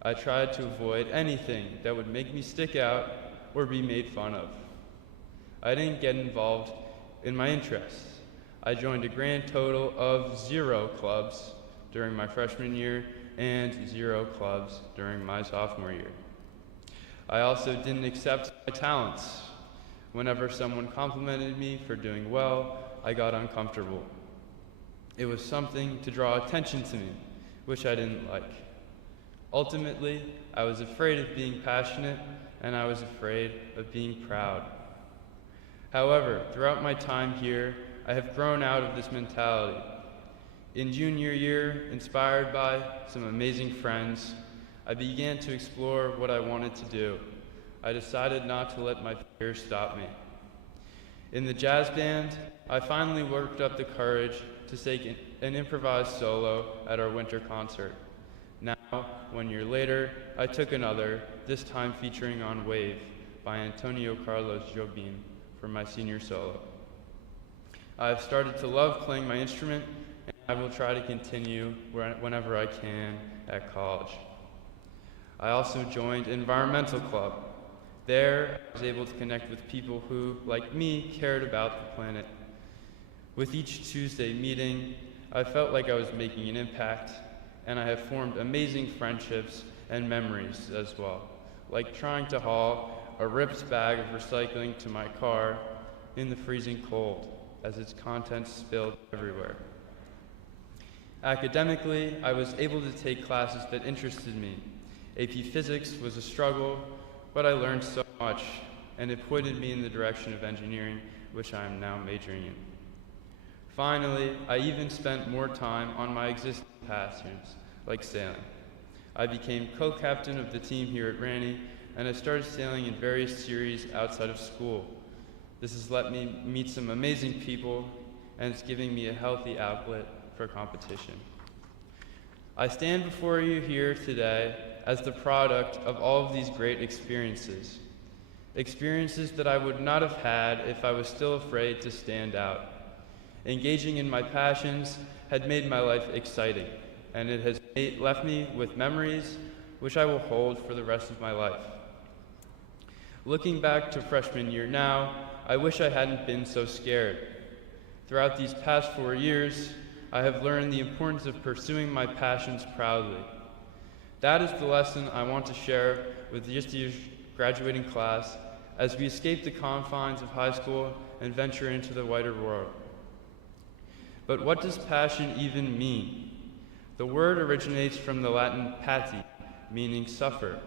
I tried to avoid anything that would make me stick out or be made fun of. I didn't get involved in my interests. I joined a grand total of 0 clubs during my freshman year and 0 clubs during my sophomore year. I also didn't accept my talents. Whenever someone complimented me for doing well, I got uncomfortable. It was something to draw attention to me, which I didn't like. Ultimately, I was afraid of being passionate, and I was afraid of being proud. However, throughout my time here, I have grown out of this mentality. In junior year, inspired by some amazing friends, I began to explore what I wanted to do. I decided not to let my fears stop me. In the jazz band, I finally worked up the courage to take an improvised solo at our winter concert. Now, 1 year later, I took another, this time featuring on Wave by Antonio Carlos Jobim for my senior solo. I have started to love playing my instrument, and I will try to continue whenever I can at college. I also joined Environmental Club. There, I was able to connect with people who, like me, cared about the planet. With each Tuesday meeting, I felt like I was making an impact, and I have formed amazing friendships and memories as well, like trying to haul a ripped bag of recycling to my car in the freezing cold as its contents spilled everywhere. Academically, I was able to take classes that interested me. AP Physics was a struggle, but I learned so much, and it pointed me in the direction of engineering, which I am now majoring in. Finally, I even spent more time on my existing passions, like sailing. I became co-captain of the team here at Ranney, and I started sailing in various series outside of school. This has let me meet some amazing people, and it's giving me a healthy outlet for competition. I stand before you here today as the product of all of these great experiences. Experiences that I would not have had if I was still afraid to stand out. Engaging in my passions had made my life exciting, and it has left me with memories which I will hold for the rest of my life. Looking back to freshman year now, I wish I hadn't been so scared. Throughout these past 4 years, I have learned the importance of pursuing my passions proudly. That is the lesson I want to share with this year's graduating class as we escape the confines of high school and venture into the wider world. But what does passion even mean? The word originates from the Latin pati, meaning suffer,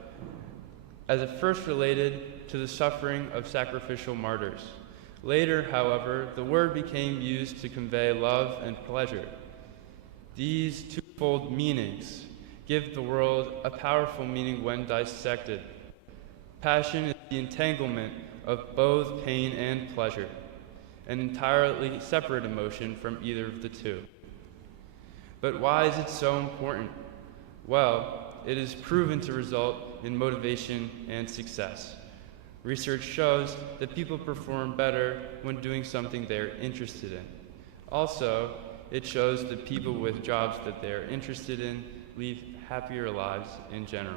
as it first related to the suffering of sacrificial martyrs. Later, however, the word became used to convey love and pleasure. These twofold meanings give the world a powerful meaning when dissected. Passion is the entanglement of both pain and pleasure, an entirely separate emotion from either of the two. But why is it so important? Well, it is proven to result in motivation and success. Research shows that people perform better when doing something they're interested in. Also, it shows that people with jobs that they're interested in lead happier lives in general.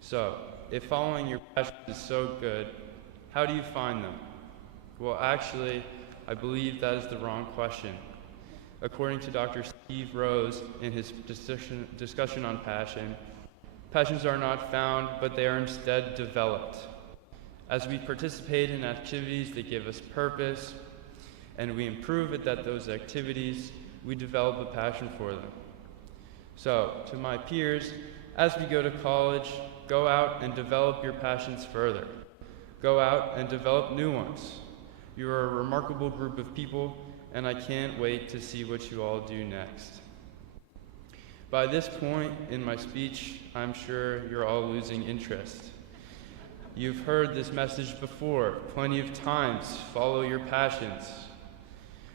So, if following your passion is so good, how do you find them? Well, actually, I believe that is the wrong question. According to Dr. Steve Rose in his discussion on passion, passions are not found, but they are instead developed. As we participate in activities that give us purpose, and we improve at those activities, we develop a passion for them. So, to my peers, as we go to college, go out and develop your passions further. Go out and develop new ones. You are a remarkable group of people, and I can't wait to see what you all do next. By this point in my speech, I'm sure you're all losing interest. You've heard this message before plenty of times: follow your passions.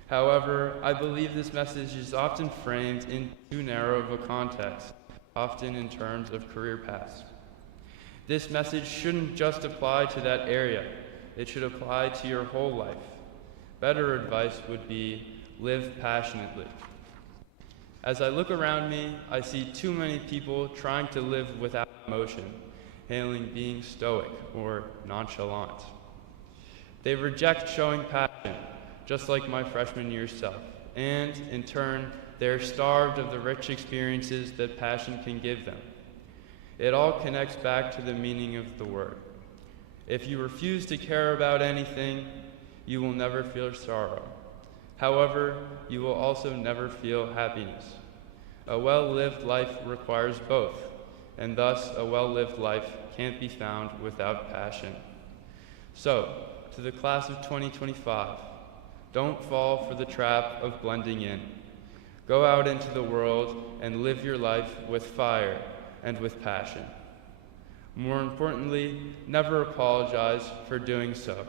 However, I believe this message is often framed in too narrow of a context, often in terms of career paths. This message shouldn't just apply to that area. It should apply to your whole life. Better advice would be live passionately. As I look around me, I see too many people trying to live without emotion, hailing being stoic or nonchalant. They reject showing passion, just like my freshman year self, and in turn, they're starved of the rich experiences that passion can give them. It all connects back to the meaning of the word. If you refuse to care about anything, you will never feel sorrow. However, you will also never feel happiness. A well-lived life requires both, and thus a well-lived life can't be found without passion. So, to the class of 2025, don't fall for the trap of blending in. Go out into the world and live your life with fire and with passion. More importantly, never apologize for doing so.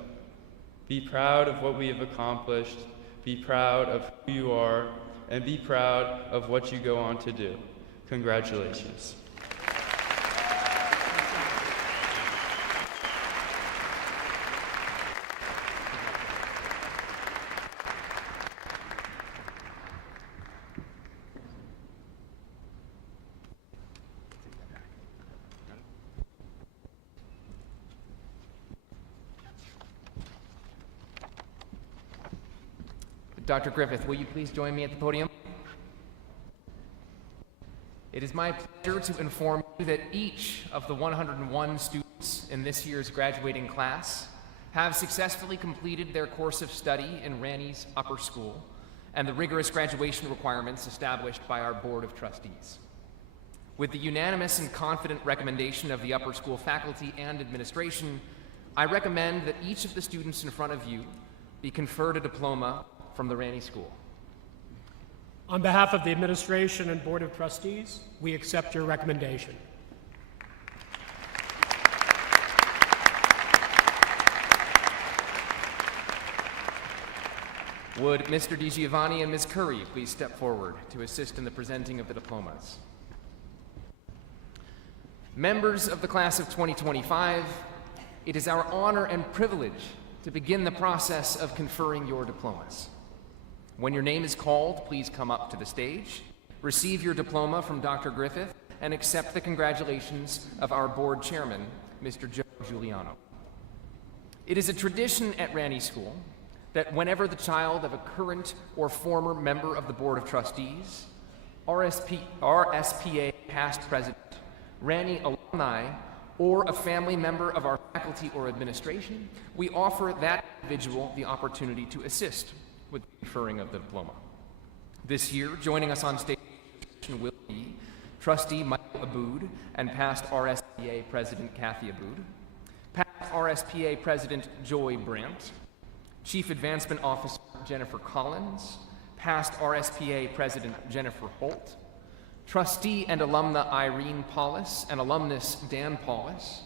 Be proud of what we have accomplished, be proud of who you are, and be proud of what you go on to do. Congratulations. Dr. Griffith, will you please join me at the podium? It is my pleasure to inform you that each of the 101 students in this year's graduating class have successfully completed their course of study in Ranney's upper school and the rigorous graduation requirements established by our Board of Trustees. With the unanimous and confident recommendation of the upper school faculty and administration, I recommend that each of the students in front of you be conferred a diploma from the Ranney School. On behalf of the administration and Board of Trustees, we accept your recommendation. Would Mr. DiGiovanni and Ms. Curry please step forward to assist in the presenting of the diplomas? Members of the class of 2025, it is our honor and privilege to begin the process of conferring your diplomas. When your name is called, please come up to the stage, receive your diploma from Dr. Griffith, and accept the congratulations of our board chairman, Mr. Joe Giuliano. It is a tradition at Ranney School that whenever the child of a current or former member of the Board of Trustees, RSPA past president, Ranney alumni, or a family member of our faculty or administration, we offer that individual the opportunity to assist with the conferring of the diploma. This year, joining us on stage will be Trustee Michael Aboud and past RSPA President Kathy Aboud, past RSPA President Joy Brandt, Chief Advancement Officer Jennifer Collins, past RSPA President Jennifer Holt, Trustee and alumna Irene Paulus and alumnus Dan Paulus,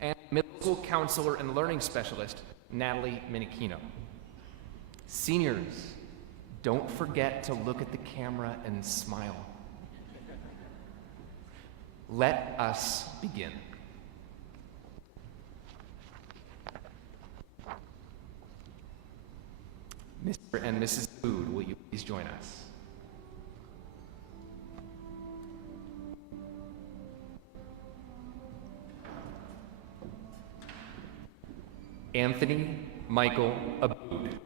and Middle School Counselor and Learning Specialist Natalie Minichino. Seniors, don't forget to look at the camera and smile. Let us begin. Mr. and Mrs. Aboud, will you please please join us. Anthony Michael Aboud.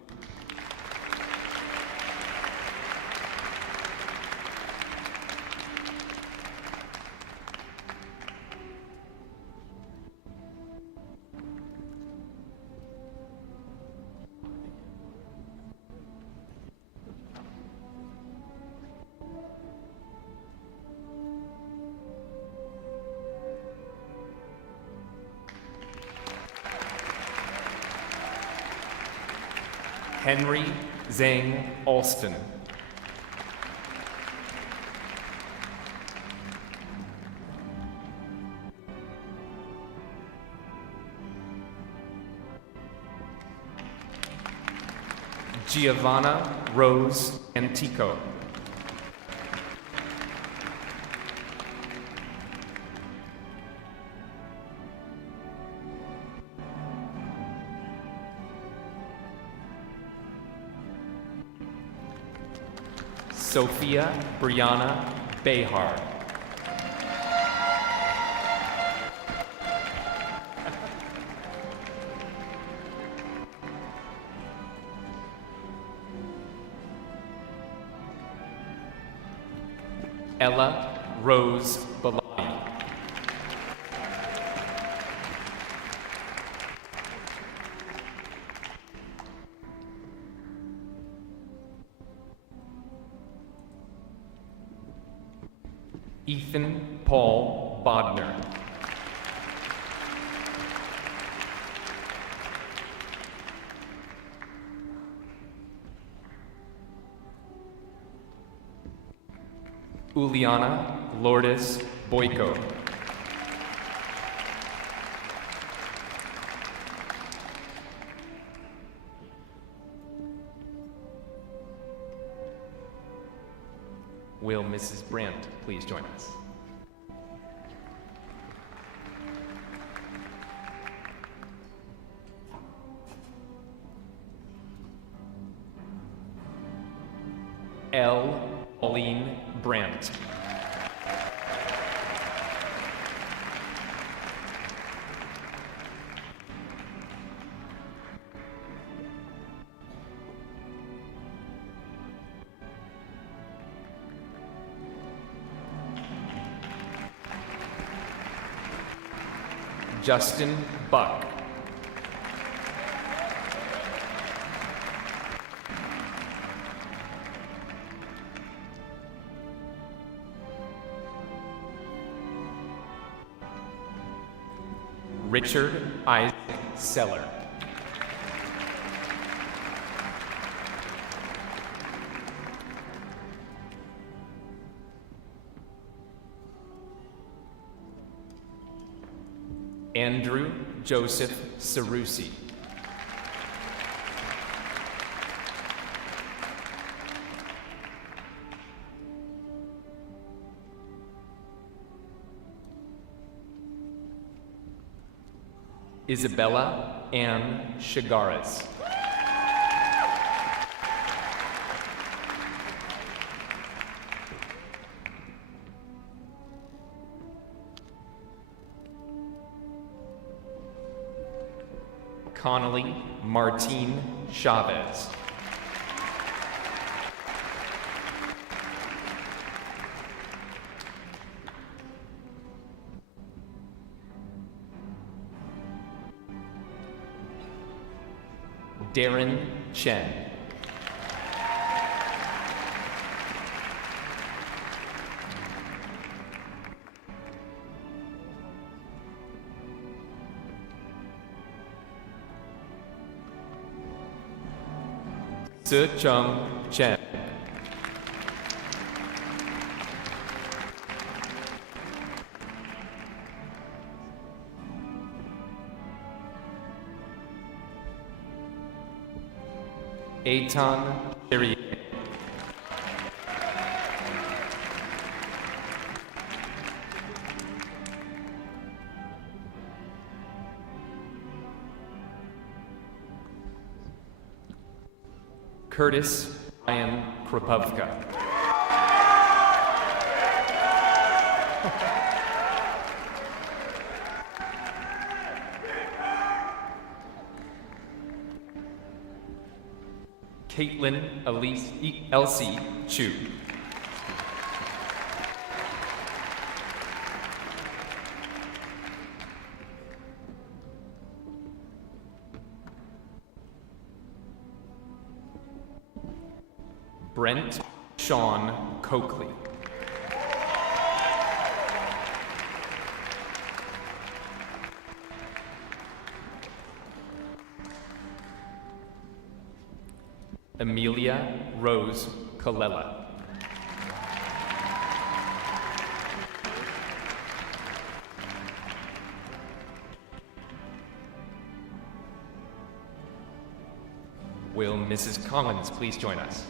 Henry Zhang Alston. Giovanna Rose Antico. Sophia Brianna Behar. Ella Rose Balai. Ethan Paul Bodner. Uliana Lourdes Boyko. Will Mrs. Brandt please join us? L. Pauline Brandt. Justin Buck. Richard Isaac Seller. Andrew Joseph Sarusi. Isabella Ann Chagares. Connolly Martine Chavez. Darren Chen. Se Chung Chen. Eitan Cherrier. Curtis Ryan Krapovka. Caitlin Elsie Chu. Brent Sean Coakley. Amelia Rose Colella. Will Mrs. Collins please join us?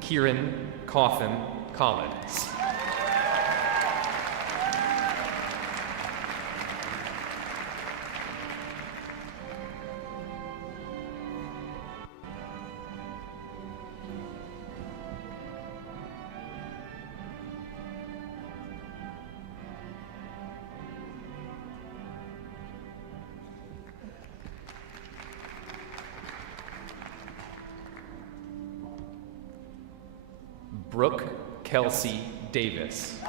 Kieran Coffin Collins. Brooke Kelsey Davis.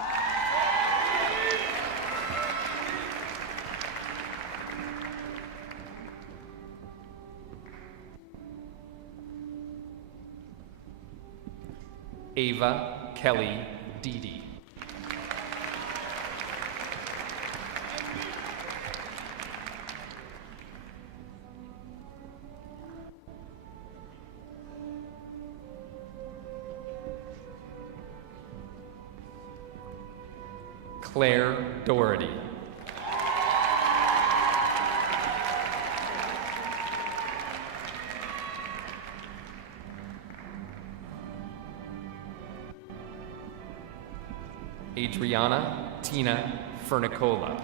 Ava Kelly Deedy. Claire Doherty. Adriana Tina Fernicola.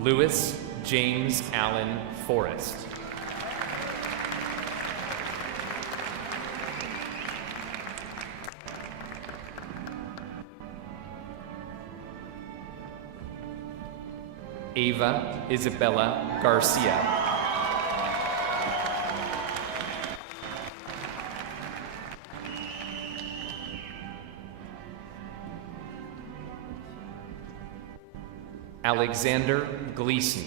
Lewis James Allen Forrest. Ava Isabella Garcia. Alexander Gleason.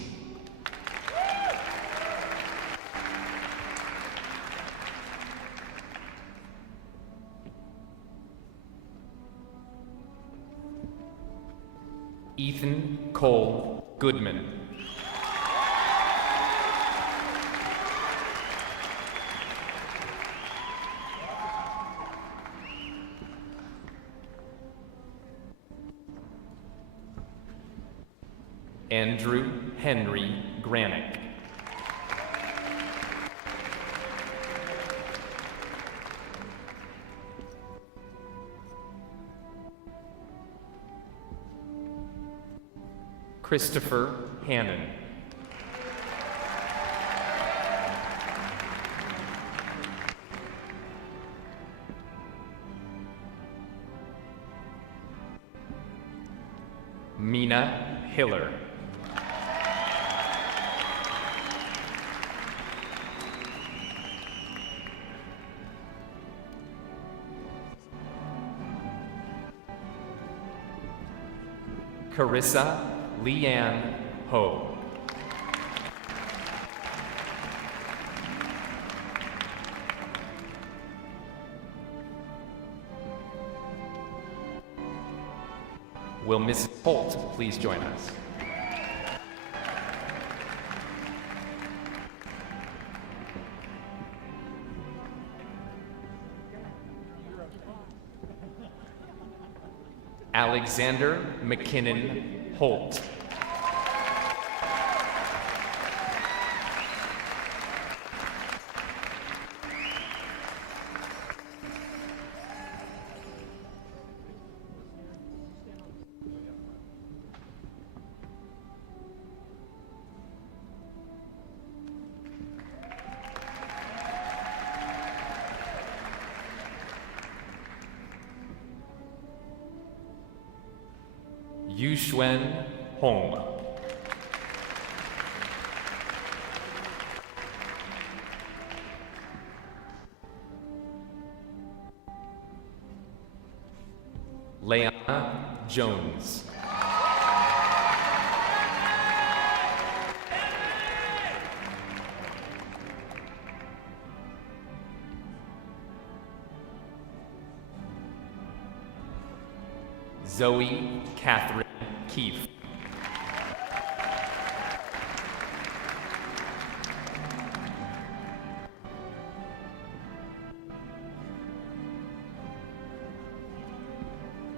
Ethan Cole Goodman. Andrew Henry Granick. Christopher Hannon. Mina Hiller. Carissa Leanne Ho. Will Mrs. Holt please join us? Alexander McKinnon Holt. Yuxuan Hong. Leanna Jones. Zoe Catherine Keefe.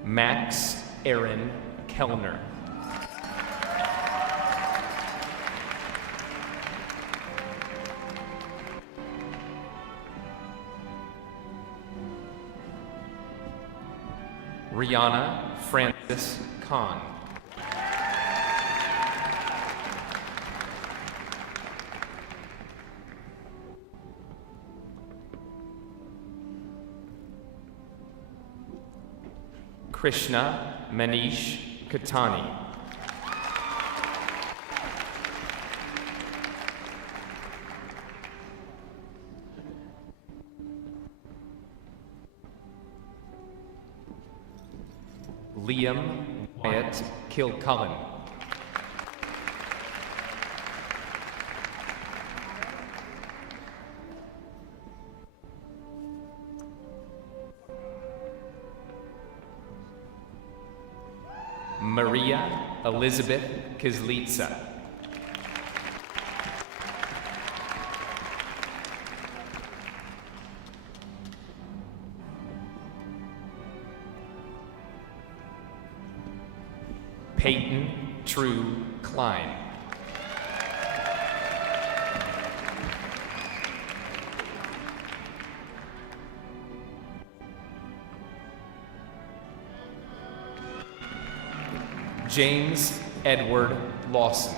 Max Aaron Kellner. Rihanna Francis Kahn. Krishna Manish Katani. Liam Wyatt Kilcullen. Maria Elizabeth Kizlitsa. Peyton True Klein. James Edward Lawson.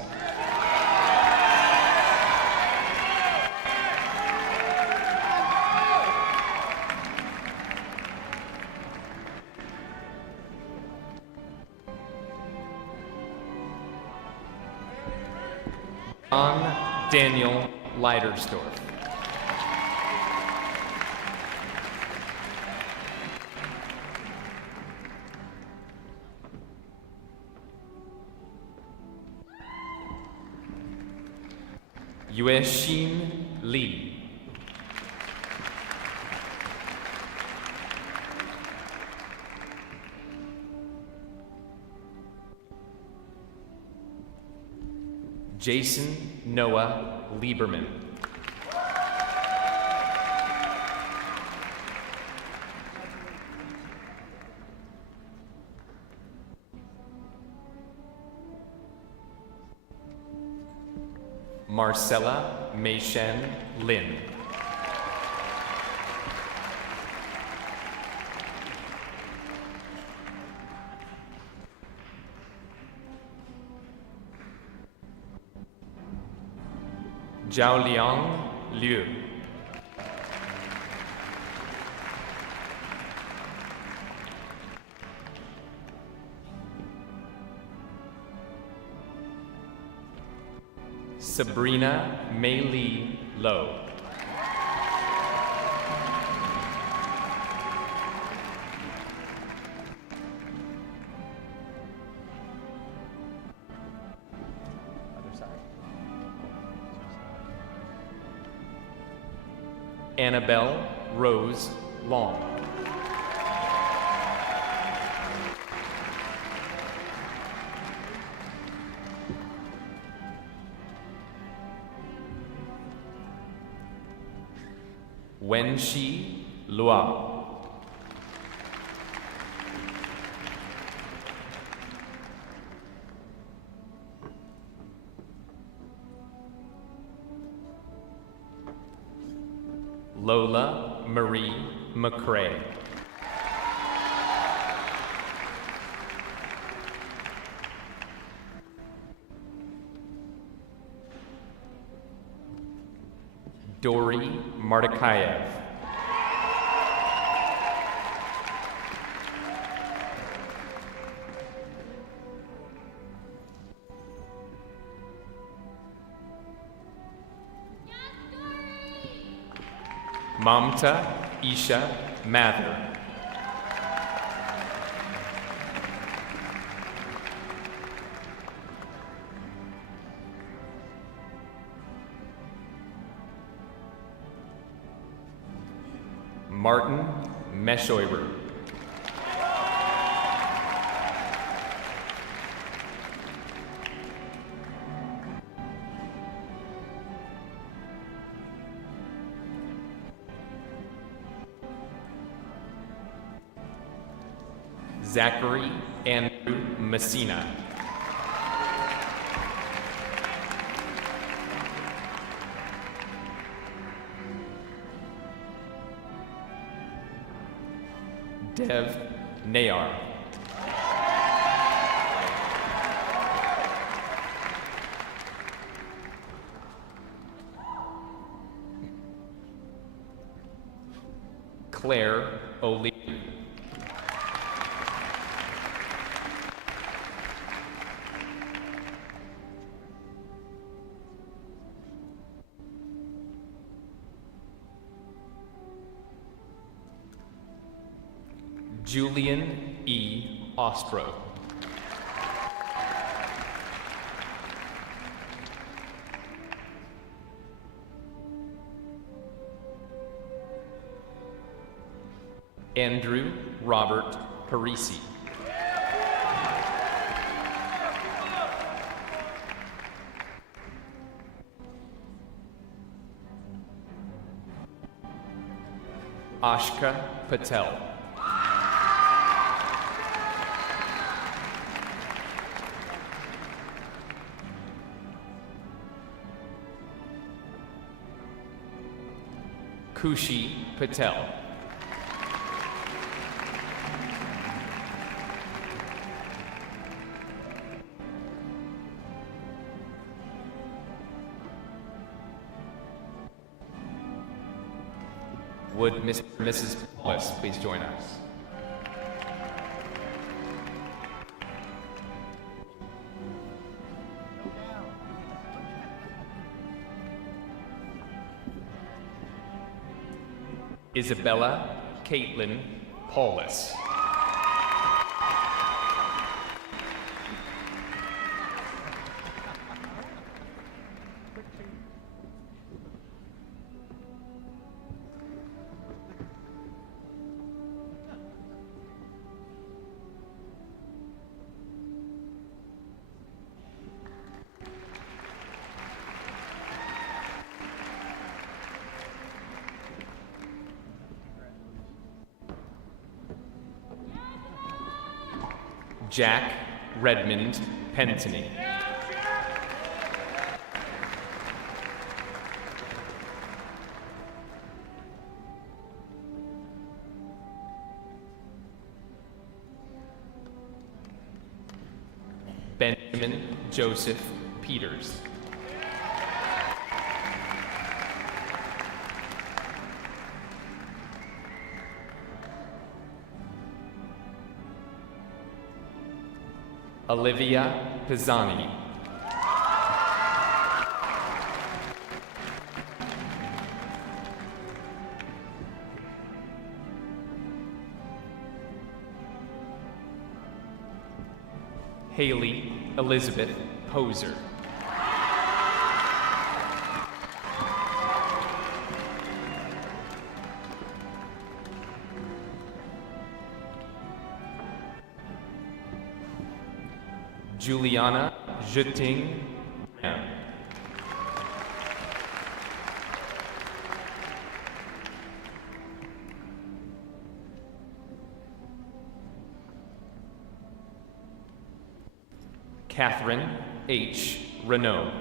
John Daniel Leidersdorf. Yuexin Li. Jason Noah Lieberman. Marcella Meishen Lin. Zhaoliang Liu. Sabrina Mei-Li Low. Annabelle Rose Long. Wenxi Lua. Lola Marie McCrae. Dori Mardakayev. Mamta Isha Mather. Martin Meshoiber. Zachary Andrew Messina. Dev Nayar. Claire O'Leary. Julian E. Ostro. Andrew Robert Parisi. Ashka Patel. Kushi Patel. Would Mr. and Mrs. Paulus please join us? Isabella Caitlin Paulus. Jack Redmond Pentony. Benjamin Joseph Peters. Olivia Pisani. Haley Elizabeth Poser. Juliana Juting. Catherine H. Renault.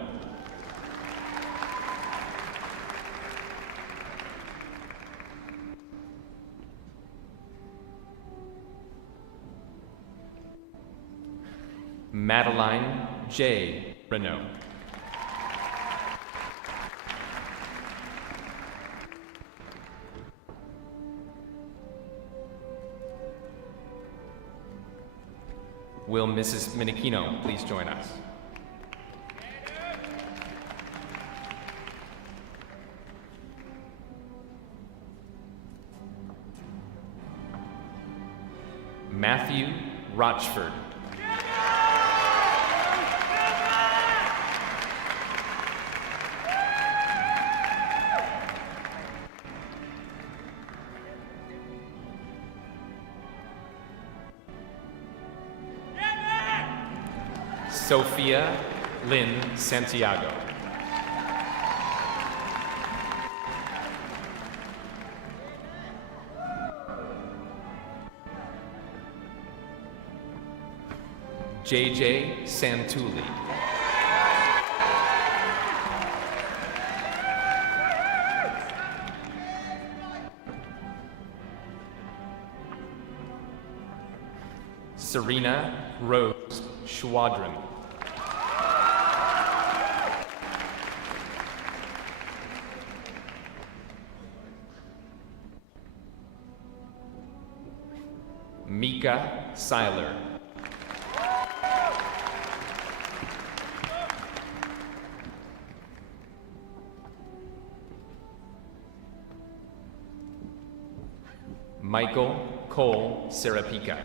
Madeline J. Renault. Will Mrs. Minikino please join us? Matthew Rochford. Sophia Lynn Santiago. JJ Santulli. Serena Rose Schwadron. Mika Seiler. Michael Cole Serapika.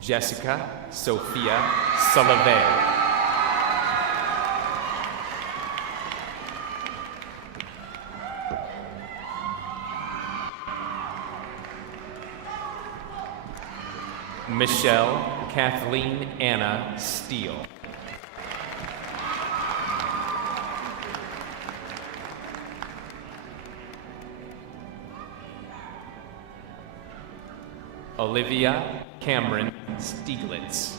Jessica Sophia Sullivan. Michelle Kathleen Anna Steele. Olivia Cameron Stieglitz.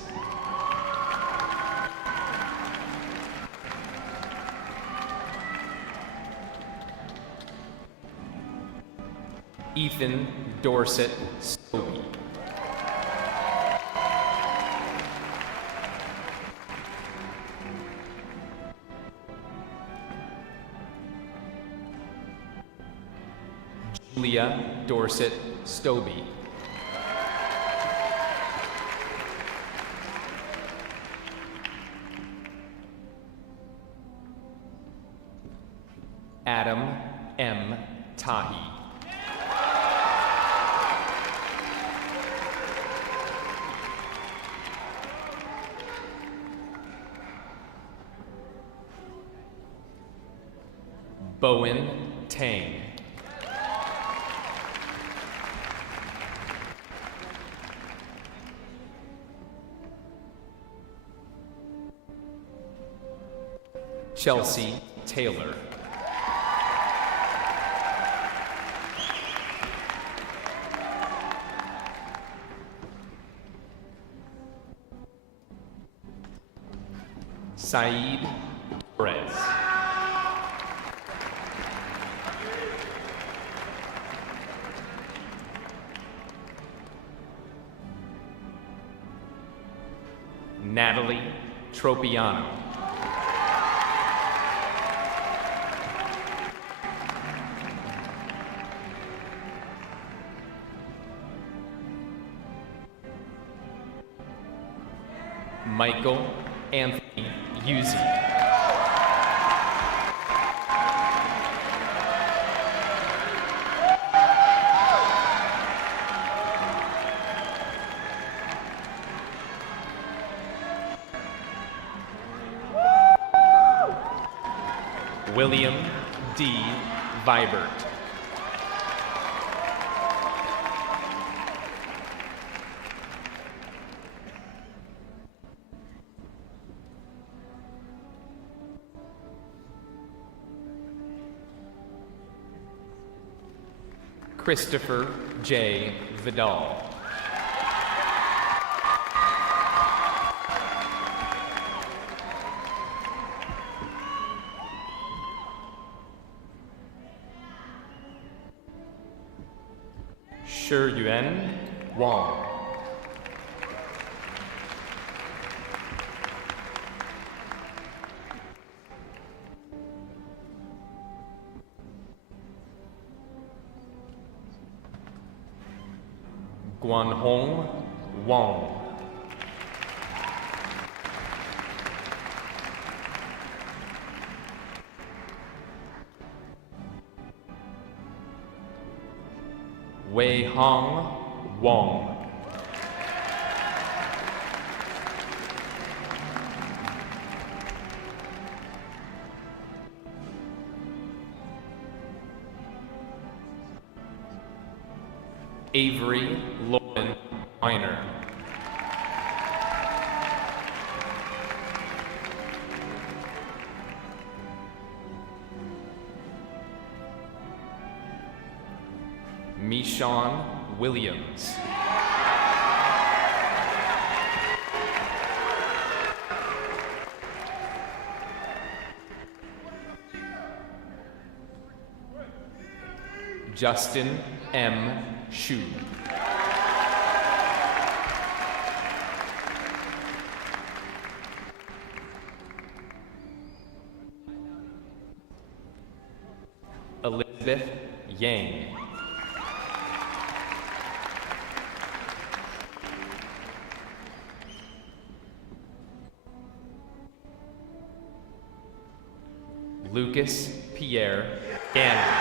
Ethan Dorset Stobie. Julia Dorset Stobie. Adam M. Tahi. Bowen Tang. Chelsea Taylor. Saeed Torres. Natalie Tropiano. Michael Anthony Uzzi. William D. Vibert. Christopher J. Vidal. Shiyuan Wang. Guanhong Wang. Wei Hong Wong. Avery Lauren Miner. Michon Williams. Justin M. Shu. Elizabeth Yang. Lucas Pierre Gannon.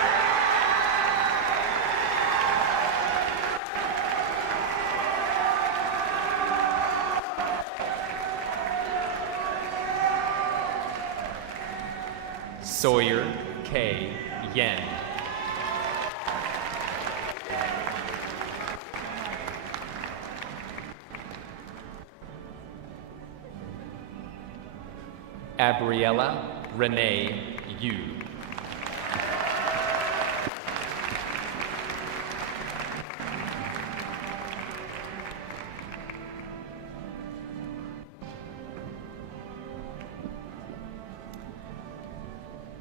Sawyer K. Yen. Abriella Renee Yu.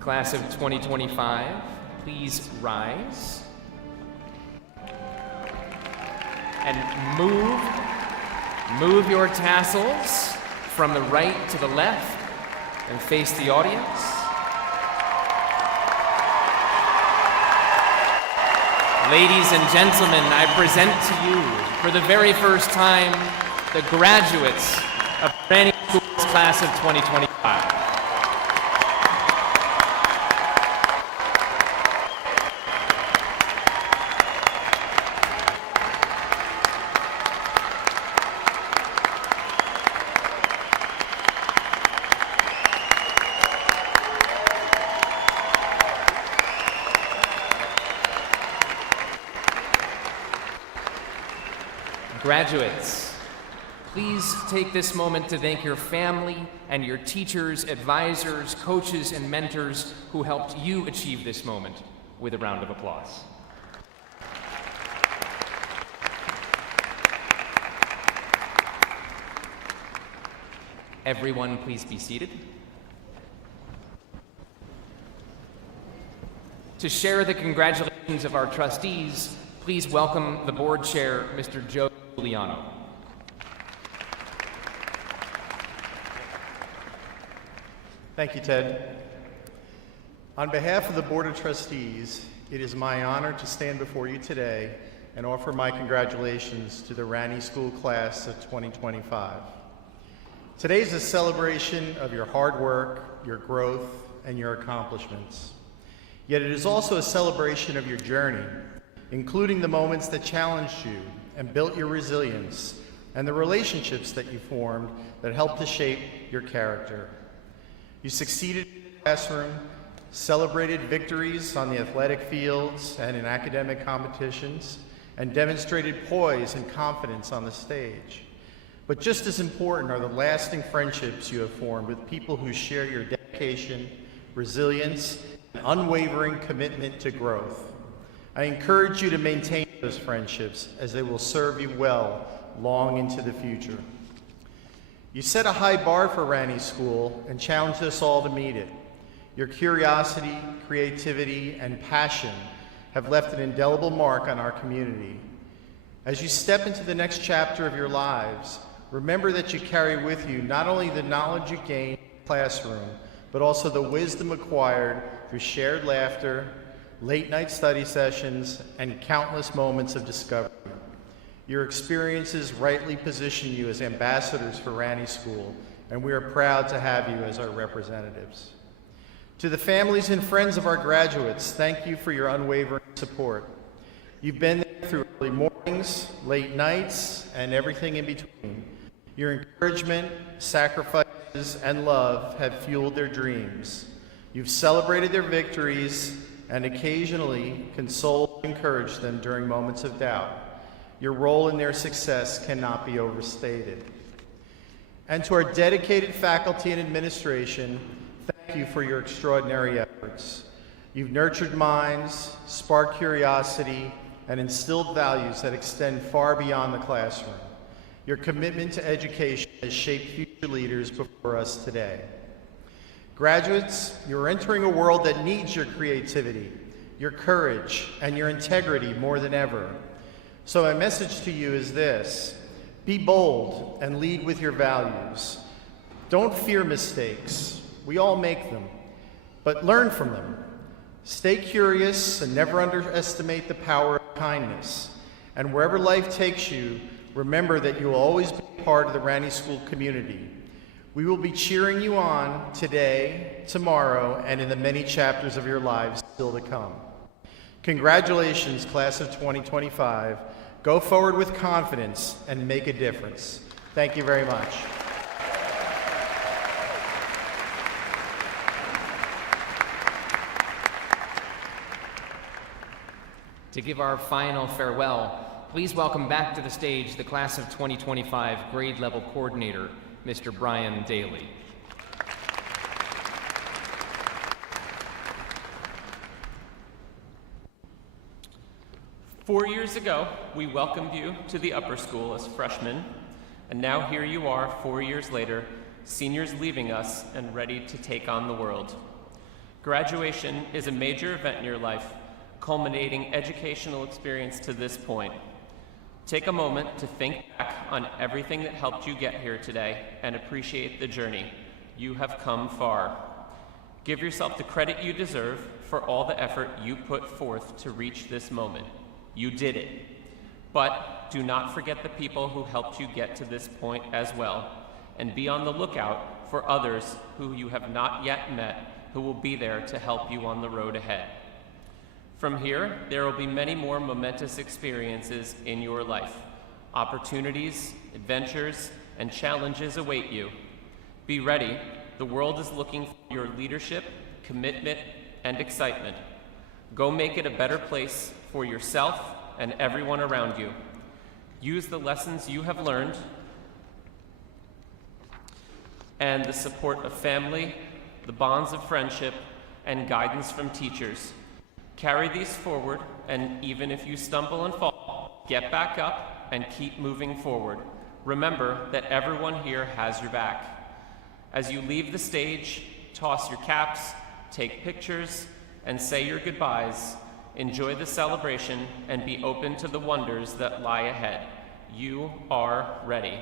Class of 2025, please rise and move your tassels from the right to the left and face the audience. Ladies and gentlemen, I present to you for the very first time the graduates of Ranney School's class of 2025. Graduates, please take this moment to thank your family and your teachers, advisors, coaches, and mentors who helped you achieve this moment with a round of applause. Everyone, please be seated. To share the congratulations of our trustees, please welcome the board chair, Mr. Joe Giuliano. Thank you, Ted. On behalf of the Board of Trustees, it is my honor to stand before you today and offer my congratulations to the Ranney School class of 2025. Today is a celebration of your hard work, your growth, and your accomplishments. Yet it is also a celebration of your journey, including the moments that challenged you and built your resilience, and the relationships that you formed that helped to shape your character. You succeeded in the classroom, celebrated victories on the athletic fields and in academic competitions, and demonstrated poise and confidence on the stage. But just as important are the lasting friendships you have formed with people who share your dedication, resilience, and unwavering commitment to growth. I encourage you to maintain those friendships as they will serve you well long into the future. You set a high bar for Ranney School and challenged us all to meet it. Your curiosity, creativity, and passion have left an indelible mark on our community. As you step into the next chapter of your lives, remember that you carry with you not only the knowledge you gain in the classroom, but also the wisdom acquired through shared laughter, late-night study sessions, and countless moments of discovery. Your experiences rightly position you as ambassadors for Ranney School, and we are proud to have you as our representatives. To the families and friends of our graduates, thank you for your unwavering support. You've been there through mornings, late nights, and everything in between. Your encouragement, sacrifices, and love have fueled their dreams. You've celebrated their victories and occasionally consoled and encouraged them during moments of doubt. Your role in their success cannot be overstated. And to our dedicated faculty and administration, thank you for your extraordinary efforts. You've nurtured minds, sparked curiosity, and instilled values that extend far beyond the classroom. Your commitment to education has shaped future leaders before us today. Graduates, you're entering a world that needs your creativity, your courage, and your integrity more than ever. So my message to you is this: be bold and lead with your values. Don't fear mistakes. We all make them, but learn from them. Stay curious and never underestimate the power of kindness. And wherever life takes you, remember that you will always be part of the Ranney School community. We will be cheering you on today, tomorrow, and in the many chapters of your lives still to come. Congratulations, class of 2025. Go forward with confidence and make a difference. Thank you very much. To give our final farewell, please welcome back to the stage the class of 2025 grade level coordinator, Mr. Brian Daly. Four years ago, we welcomed you to the upper school as freshmen, and now here you are 4 years later, seniors leaving us and ready to take on the world. Graduation is a major event in your life, culminating educational experience to this point. Take a moment to think back on everything that helped you get here today and appreciate the journey. You have come far. Give yourself the credit you deserve for all the effort you put forth to reach this moment. You did it. But do not forget the people who helped you get to this point as well, and be on the lookout for others who you have not yet met who will be there to help you on the road ahead. From here, there will be many more momentous experiences in your life. Opportunities, adventures, and challenges await you. Be ready. The world is looking for your leadership, commitment, and excitement. Go make it a better place for yourself and everyone around you. Use the lessons you have learned and the support of family, the bonds of friendship, and guidance from teachers. Carry these forward, and even if you stumble and fall, get back up and keep moving forward. Remember that everyone here has your back. As you leave the stage, toss your caps, take pictures, and say your goodbyes. Enjoy the celebration and be open to the wonders that lie ahead. You are ready.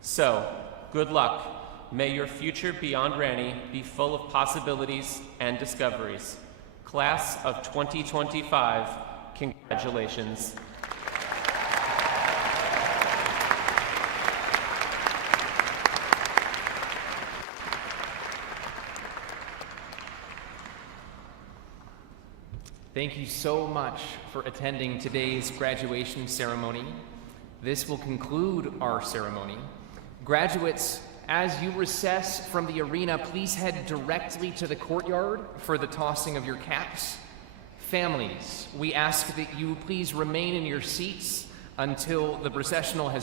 So, good luck. May your future beyond Ranney be full of possibilities and discoveries. Class of 2025, congratulations. Thank you so much for attending today's graduation ceremony. This will conclude our ceremony. Graduates, as you recess from the arena, please head directly to the courtyard for the tossing of your caps. Families, we ask that you please remain in your seats until the processional has